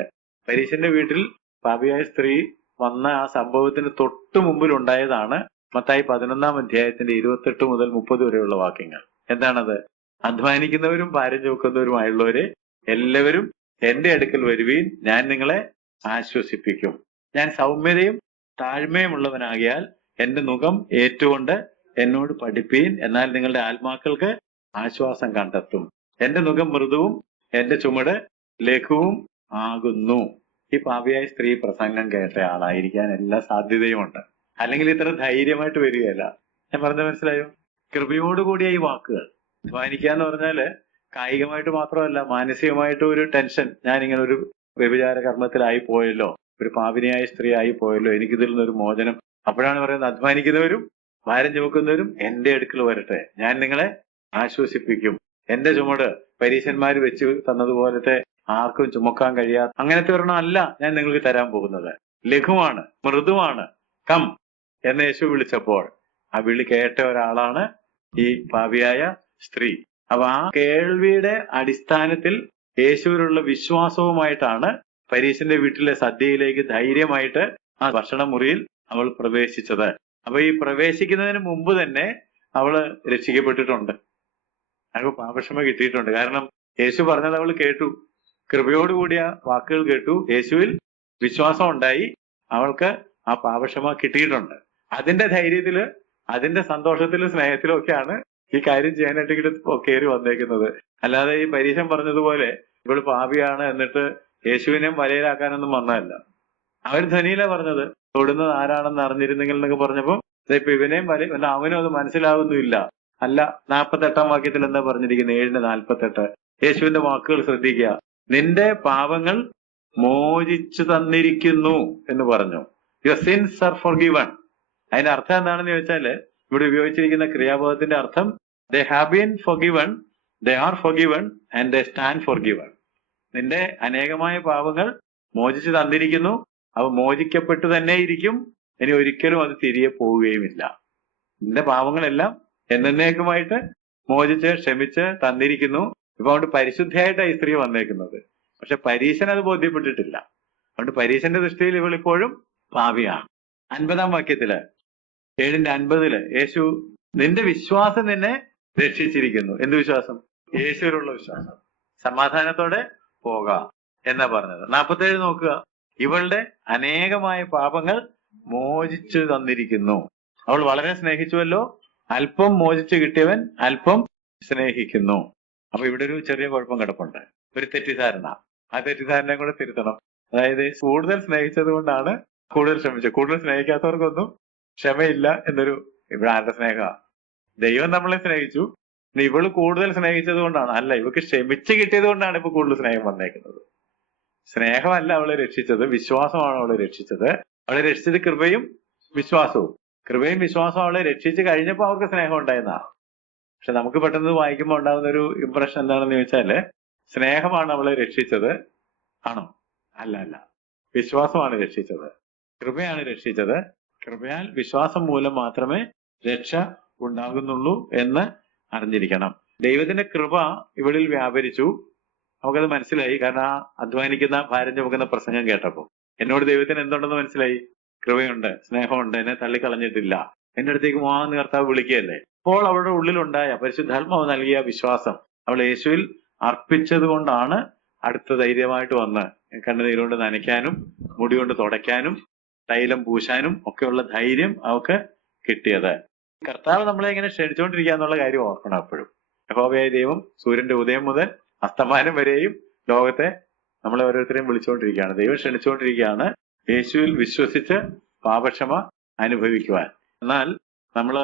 പരീശന്റെ വീട്ടിൽ പാപിയായ സ്ത്രീ വന്ന ആ സംഭവത്തിന് തൊട്ടു മുമ്പിൽ ഉണ്ടായതാണ് മത്തായി 11-ാം അധ്യായത്തിന്റെ 28 മുതൽ 30 വരെയുള്ള വാക്യങ്ങൾ. എന്താണത്? അധ്വാനിക്കുന്നവരും ഭാരം ചുമക്കുന്നവരുമായുള്ളവരെ എല്ലാവരും എന്റെ അടുക്കൽ വരുവീൻ, ഞാൻ നിങ്ങളെ ആശ്വസിപ്പിക്കും. ഞാൻ സൗമ്യതയും താഴ്മയുമുള്ളവനാകിയാൽ എന്റെ മുഖം ഏറ്റുകൊണ്ട് എന്നോട് പഠിപ്പീൻ, എന്നാൽ നിങ്ങളുടെ ആത്മാക്കൾക്ക് ആശ്വാസം കണ്ടെത്തും. എന്റെ മുഖം മൃദുവും എന്റെ ചുമട് ലഘുവും ആകുന്നു. ഈ പാപിയായ സ്ത്രീ പ്രസംഗം കേട്ട ആളായിരിക്കാൻ എല്ലാ സാധ്യതയുമുണ്ട്. അല്ലെങ്കിൽ ഇത്ര ധൈര്യമായിട്ട് വരികയല്ല. ഞാൻ പറഞ്ഞത് മനസ്സിലായോ? കൃപയോടുകൂടിയ ഈ വാക്കുകൾ വായിക്കാന്ന് പറഞ്ഞാല് കായികമായിട്ട് മാത്രമല്ല, മാനസികമായിട്ടും ഒരു ടെൻഷൻ. ഞാനിങ്ങനെ ഒരു വ്യഭിചാര കർമ്മത്തിലായി പോയല്ലോ, ഒരു പാപിനിയായ സ്ത്രീ ആയി പോയല്ലോ, എനിക്കിതിൽ നിന്നൊരു മോചനം. അപ്പോഴാണ് പറയുന്നത്, അധ്വാനിക്കുന്നവരും ഭാരം ചുമക്കുന്നവരും എന്റെ അടുക്കൽ വരട്ടെ, ഞാൻ നിങ്ങളെ ആശ്വസിപ്പിക്കും. എന്റെ ചുമട് പരീശന്മാര് വെച്ച് തന്നതുപോലത്തെ ആർക്കും ചുമക്കാൻ കഴിയാത്ത അങ്ങനത്തെ ഒരെണ്ണം അല്ല ഞാൻ നിങ്ങൾക്ക് തരാൻ പോകുന്നത്. ലഘുവാണ്, മൃദുവാണ്. കം എന്ന് യേശു വിളിച്ചപ്പോൾ ആ വിളി കേട്ട ഒരാളാണ് ഈ പാപിയായ സ്ത്രീ. അപ്പൊ ആ കേൾവിയുടെ അടിസ്ഥാനത്തിൽ യേശുവിലുള്ള വിശ്വാസവുമായിട്ടാണ് പരീശന്റെ വീട്ടിലെ സദ്യയിലേക്ക് ധൈര്യമായിട്ട് ആ ഭക്ഷണമുറിയിൽ അവൾ പ്രവേശിച്ചത്. അപ്പൊ ഈ പ്രവേശിക്കുന്നതിന് മുമ്പ് തന്നെ അവള് രക്ഷിക്കപ്പെട്ടിട്ടുണ്ട്. അവൾക്ക് പാപക്ഷമ കിട്ടിയിട്ടുണ്ട്. കാരണം യേശു പറഞ്ഞത് അവൾ കേട്ടു, കൃപയോടുകൂടിയ വാക്കുകൾ കേട്ടു, യേശുവിൽ വിശ്വാസം ഉണ്ടായി, അവൾക്ക് ആ പാപക്ഷമ കിട്ടിയിട്ടുണ്ട്. അതിന്റെ ധൈര്യത്തില്, അതിന്റെ സന്തോഷത്തിലും സ്നേഹത്തിലും ഒക്കെയാണ് ഈ കാര്യം ചെയ്യാനായിട്ട് ഇങ്ങോട്ട് കയറി വന്നേക്കുന്നത്. അല്ലാതെ ഈ പരീശൻ പറഞ്ഞതുപോലെ ഇവള് പാപിയാണ് എന്നിട്ട് യേശുവിനെ വലയിലാക്കാനൊന്നും വന്നതല്ല. അവർ ധനിയില പറഞ്ഞത്, തൊടുന്നത് ആരാണെന്ന് അറിഞ്ഞിരുന്നെങ്കിൽ എന്നൊക്കെ പറഞ്ഞപ്പോ ഇപ്പൊ ഇവനെയും അവനും അത് മനസ്സിലാവുന്നില്ല. അല്ല, 48 വാക്യത്തിൽ എന്താ പറഞ്ഞിരിക്കുന്നത്? 7:48. യേശുവിന്റെ വാക്കുകൾ ശ്രദ്ധിക്കുക. നിന്റെ പാപങ്ങൾ മോചിച്ചു തന്നിരിക്കുന്നു എന്ന് പറഞ്ഞു. Your sins are forgiven. അതിന്റെ അർത്ഥം എന്താണെന്ന് ചോദിച്ചാല്, ഇവിടെ ഉപയോഗിച്ചിരിക്കുന്ന ക്രിയാപദത്തിന്റെ അർത്ഥം they have been forgiven, they are forgiven and they stand forgiven. നിന്റെ അനേകമായ പാപങ്ങൾ മോചിച്ചു തന്നിരിക്കുന്നു, അവ മോചിക്കപ്പെട്ടു തന്നെ ഇരിക്കും, ഇനി ഒരിക്കലും അത് തിരികെ പോവുകയുമില്ല. നിന്റെ പാപങ്ങളെല്ലാം എന്നേക്കുമായിട്ട് മോചിച്ച് ക്ഷമിച്ച് തന്നിരിക്കുന്നു. ഇപ്പൊ അതുകൊണ്ട് പരിശുദ്ധിയായിട്ടാണ് ഈ സ്ത്രീ വന്നേക്കുന്നത്. പക്ഷെ പരീശൻ അത് ബോധ്യപ്പെട്ടിട്ടില്ല. അതുകൊണ്ട് പരീശന്റെ ദൃഷ്ടിയിൽ ഇവളിപ്പോഴും പാപിയാണ്. 50 വാക്യത്തില് 7:50 യേശു, നിന്റെ വിശ്വാസം നിന്നെ രക്ഷിച്ചിരിക്കുന്നു. എന്ത് വിശ്വാസം? യേശുവിലുള്ള വിശ്വാസം. സമാധാനത്തോടെ പോകാം എന്നാ പറഞ്ഞത്. 47 നോക്കുക. ഇവളുടെ അനേകമായ പാപങ്ങൾ മോചിച്ചു തന്നിരിക്കുന്നു. അവൾ വളരെ സ്നേഹിച്ചുവല്ലോ, അല്പം മോചിച്ചു കിട്ടിയവൻ അല്പം സ്നേഹിക്കുന്നു. അപ്പൊ ഇവിടെ ഒരു ചെറിയ കുഴപ്പം കിടപ്പുണ്ട്, ഒരു തെറ്റിദ്ധാരണ. ആ തെറ്റിദ്ധാരണയെ കൂടെ തിരുത്തണം. അതായത് കൂടുതൽ സ്നേഹിച്ചത് കൊണ്ടാണ് കൂടുതൽ ക്ഷമിച്ചത്, കൂടുതൽ സ്നേഹിക്കാത്തവർക്കൊന്നും ക്ഷമയില്ല എന്നൊരു. ഇവിടെ ആരുടെ സ്നേഹ? ദൈവം നമ്മളെ സ്നേഹിച്ചു, ഇവള് കൂടുതൽ സ്നേഹിച്ചത് കൊണ്ടാണ്. അല്ല, ഇവക്ക് ക്ഷമിച്ച് കിട്ടിയത് കൊണ്ടാണ് ഇപ്പൊ കൂടുതൽ സ്നേഹം വന്നേക്കുന്നത്. സ്നേഹമല്ല അവളെ രക്ഷിച്ചത്, വിശ്വാസമാണ് അവളെ രക്ഷിച്ചത്. അവളെ രക്ഷിച്ചത് കൃപയും വിശ്വാസവും. കൃപയും വിശ്വാസവും അവളെ രക്ഷിച്ച് കഴിഞ്ഞപ്പോൾ അവർക്ക് സ്നേഹം ഉണ്ടായെന്നാണ്. പക്ഷെ നമുക്ക് പെട്ടെന്ന് വായിക്കുമ്പോൾ ഉണ്ടാകുന്ന ഒരു ഇംപ്രഷൻ എന്താണെന്ന് ചോദിച്ചാല്, സ്നേഹമാണ് അവളെ രക്ഷിച്ചത്. ആണോ? അല്ല അല്ല, വിശ്വാസമാണ് രക്ഷിച്ചത്, കൃപയാണ് രക്ഷിച്ചത്. കൃപയാൽ വിശ്വാസം മൂലം മാത്രമേ രക്ഷ ഉണ്ടാകുന്നുള്ളൂ എന്ന് അറിഞ്ഞിരിക്കണം. ദൈവത്തിന്റെ കൃപ ഇവളിൽ വ്യാപരിച്ചു. നമുക്കത് മനസ്സിലായി. കാരണം ആ അധ്വാനിക്കുന്ന ഭാരം ചുമക്കുന്ന പ്രസംഗം കേട്ടപ്പോ എന്നോട് ദൈവത്തിന് എന്തുണ്ടെന്ന് മനസ്സിലായി. കൃപയുണ്ട്, സ്നേഹമുണ്ട്, എന്നെ തള്ളിക്കളഞ്ഞിട്ടില്ല, എന്റെ അടുത്തേക്ക് മോഹൻ കർത്താവ് വിളിക്കുകയല്ലേ. അപ്പോൾ അവളുടെ ഉള്ളിലുണ്ടായ പരിശുദ്ധാത്മാവ് നൽകിയ വിശ്വാസം അവൾ യേശുവിൽ അർപ്പിച്ചത് കൊണ്ടാണ് അടുത്ത ധൈര്യമായിട്ട് വന്ന് കണ്ണുനീരുകൊണ്ട് നനയ്ക്കാനും മുടി കൊണ്ട് തുടയ്ക്കാനും തൈലം പൂശാനും ഒക്കെയുള്ള ധൈര്യം അവൾക്ക് കിട്ടിയത്. കർത്താവ് നമ്മളെ ഇങ്ങനെ ക്ഷണിച്ചുകൊണ്ടിരിക്കുക എന്നുള്ള കാര്യം ഓർക്കണം എപ്പോഴും. യഹോവയായ ദൈവം സൂര്യന്റെ ഉദയം മുതൽ അസ്തമാനം വരെയും ലോകത്തെ നമ്മളെ ഓരോരുത്തരെയും വിളിച്ചുകൊണ്ടിരിക്കുകയാണ്. ദൈവം ക്ഷണിച്ചുകൊണ്ടിരിക്കുകയാണ് യേശുവിൽ വിശ്വസിച്ച് പാപക്ഷമ അനുഭവിക്കുവാൻ. എന്നാൽ നമ്മൾ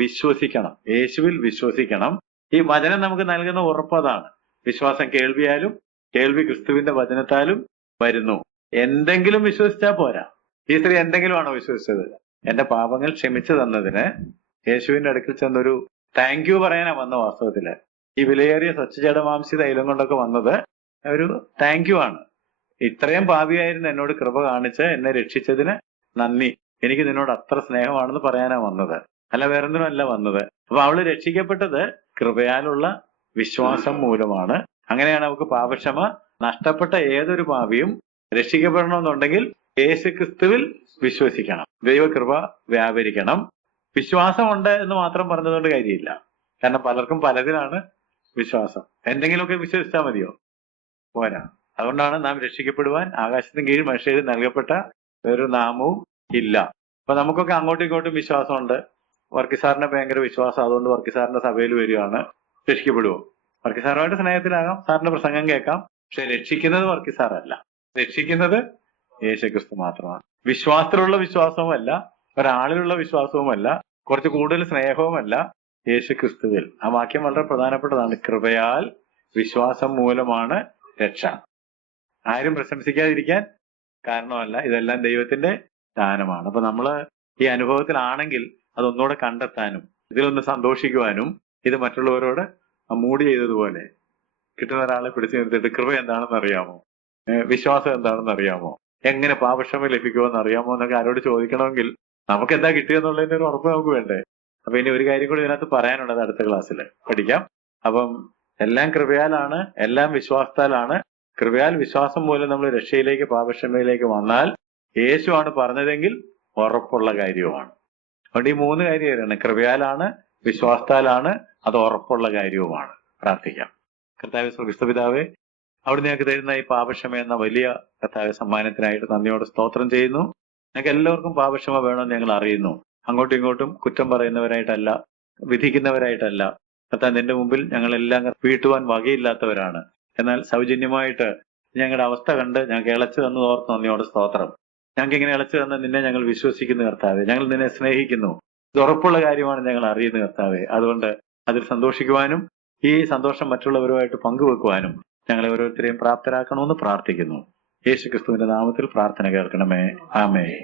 വിശ്വസിക്കണം, യേശുവിൽ വിശ്വസിക്കണം. ഈ വചനം നമുക്ക് നൽകുന്ന ഉറപ്പതാണ്. വിശ്വാസം കേൾവിയാലും കേൾവി ക്രിസ്തുവിന്റെ വചനത്താലും വരുന്നു. എന്തെങ്കിലും വിശ്വസിച്ചാൽ പോരാ. ഈ സ്ത്രീ എന്തെങ്കിലും ആണോ വിശ്വസിച്ചത്? എന്റെ പാപങ്ങൾ ക്ഷമിച്ചു തന്നതിന് യേശുവിന്റെ അടുക്കൽ ചെന്നൊരു താങ്ക് യു പറയാനാ വന്ന. വാസ്തവത്തില് ഈ വിലയേറിയ സ്വച്ഛജടമാംസി തൈലം കൊണ്ടൊക്കെ വന്നത് ഒരു താങ്ക് യു ആണ്. ഇത്രയും പാപിയായിരുന്നു എന്നോട് കൃപ കാണിച്ച് എന്നെ രക്ഷിച്ചതിന് നന്ദി, എനിക്ക് നിന്നോട് അത്ര സ്നേഹമാണെന്ന് പറയാനാ വന്നത്, അല്ല വേറൊന്നിനും അല്ല വന്നത്. അപ്പൊ അവള് രക്ഷിക്കപ്പെട്ടത് കൃപയാലുള്ള വിശ്വാസം മൂലമാണ്. അങ്ങനെയാണ് അവൾക്ക് പാപക്ഷമ. നഷ്ടപ്പെട്ട ഏതൊരു പാപിയും രക്ഷിക്കപ്പെടണമെന്നുണ്ടെങ്കിൽ യേശു ക്രിസ്തുവിൽ വിശ്വസിക്കണം, ദൈവകൃപ വ്യാപരിക്കണം. വിശ്വാസമുണ്ട് എന്ന് മാത്രം പറഞ്ഞതുകൊണ്ട് കാര്യമില്ല. കാരണം പലർക്കും പലതിനാണ് വിശ്വാസം. എന്തെങ്കിലുമൊക്കെ വിശ്വസിച്ചാൽ മതിയോ? പോരാ. അതുകൊണ്ടാണ് നാം രക്ഷിക്കപ്പെടുവാൻ ആകാശത്തിന് കീഴിൽ മനുഷ്യരിൽ നൽകപ്പെട്ട ഒരു നാമവും ഇല്ല. അപ്പൊ നമുക്കൊക്കെ അങ്ങോട്ടും ഇങ്ങോട്ടും വിശ്വാസമുണ്ട്. വർക്കിസാറിന്റെ ഭയങ്കര വിശ്വാസം, അതുകൊണ്ട് വർക്കിസാറിന്റെ സഭയിൽ വരികയാണ്. രക്ഷിക്കപ്പെടുവോ? വർക്കിസാറുമായിട്ട് സ്നേഹത്തിലാകാം, സാറിന്റെ പ്രസംഗം കേൾക്കാം, പക്ഷെ രക്ഷിക്കുന്നത് വർക്കിസാറല്ല, രക്ഷിക്കുന്നത് യേശുക്രിസ്തു മാത്രമാണ്. വിശ്വാസത്തിലുള്ള വിശ്വാസവുമല്ല, ഒരാളിലുള്ള വിശ്വാസവുമല്ല, കുറച്ച് കൂടുതൽ സ്നേഹവുമല്ല, യേശുക്രിസ്തുവിൽ. ആ വാക്യം വളരെ പ്രധാനപ്പെട്ടതാണ്. കൃപയാൽ വിശ്വാസം മൂലമാണ് രക്ഷ. ആരും പ്രശംസിക്കാതിരിക്കാൻ കാരണമല്ല, ഇതെല്ലാം ദൈവത്തിന്റെ ദാനമാണ്. അപ്പൊ നമ്മള് ഈ അനുഭവത്തിലാണെങ്കിൽ അതൊന്നുകൂടെ കണ്ടെത്താനും ഇതിലൊന്ന് സന്തോഷിക്കുവാനും, ഇത് മറ്റുള്ളവരോട് മൂടി ചെയ്തതുപോലെ കിട്ടുന്ന ഒരാളെ പിടിച്ചു നിർത്തിയിട്ട് കൃപ എന്താണെന്ന് അറിയാമോ, വിശ്വാസം എന്താണെന്ന് അറിയാമോ, എങ്ങനെ പാപക്ഷമ ലഭിക്കുമെന്ന് അറിയാമോ എന്നൊക്കെ ആരോട് ചോദിക്കണമെങ്കിൽ നമുക്ക് എന്താ കിട്ടിയെന്നുള്ളതിന്റെ ഒരു ഉറപ്പ് നമുക്ക് വേണ്ടേ. അപ്പൊ ഇനി ഒരു കാര്യം കൂടി ഇതിനകത്ത് പറയാനുള്ളത് അടുത്ത ക്ലാസ്സിൽ പഠിക്കാം. അപ്പം എല്ലാം കൃപയാലാണ്, എല്ലാം വിശ്വാസത്താലാണ്. കൃപയാൽ വിശ്വാസം മൂലം നമ്മൾ രക്ഷയിലേക്ക് പാപക്ഷമയിലേക്ക് വന്നാൽ യേശുവാണ് പറഞ്ഞതെങ്കിൽ ഉറപ്പുള്ള കാര്യവുമാണ്. അതുകൊണ്ട് ഈ 3 കാര്യമാണ്. കൃപയാലാണ്, വിശ്വാസത്താലാണ്, അത് ഉറപ്പുള്ള കാര്യവുമാണ്. പ്രാർത്ഥിക്കാം. കർത്താവേ, സ്വർഗ്ഗസ്ഥപിതാവേ, അവിടെ ഞങ്ങൾക്ക് തരുന്ന ഈ പാപക്ഷമ എന്ന വലിയ കർത്താവേ സമ്മാനത്തിനായിട്ട് നന്ദിയോടെ സ്തോത്രം ചെയ്യുന്നു. ഞങ്ങൾക്ക് എല്ലാവർക്കും പാപക്ഷമ വേണമെന്ന് ഞങ്ങൾ അറിയുന്നു. അങ്ങോട്ടും ഇങ്ങോട്ടും കുറ്റം പറയുന്നവരായിട്ടല്ല, വിധിക്കുന്നവരായിട്ടല്ല. കർത്താവ്, നിന്റെ മുമ്പിൽ ഞങ്ങളെല്ലാം വീട്ടുവാൻ വകയില്ലാത്തവരാണ്. എന്നാൽ സൗജന്യമായിട്ട് ഞങ്ങളുടെ അവസ്ഥ കണ്ട് ഞങ്ങൾക്ക് ഇളച്ചു തന്നു ഓർത്ത് നന്ദിയോടെ സ്തോത്രം. ഞങ്ങൾക്ക് ഇങ്ങനെ ഇളച്ചു തന്ന നിന്നെ ഞങ്ങൾ വിശ്വസിക്കുന്നു കർത്താവേ. ഞങ്ങൾ നിന്നെ സ്നേഹിക്കുന്നു. ഇത് ഉറപ്പുള്ള കാര്യമാണ് ഞങ്ങൾ അറിയുന്നത് കർത്താവേ. അതുകൊണ്ട് അതിൽ സന്തോഷിക്കുവാനും ഈ സന്തോഷം മറ്റുള്ളവരുമായിട്ട് പങ്കുവെക്കുവാനും ഞങ്ങളെ ഓരോരുത്തരെയും പ്രാപ്തരാക്കണമെന്ന് പ്രാർത്ഥിക്കുന്നു. യേശുക്രിസ്തുവിന്റെ നാമത്തിൽ പ്രാർത്ഥന കേൾക്കണമേ. ആമേൻ.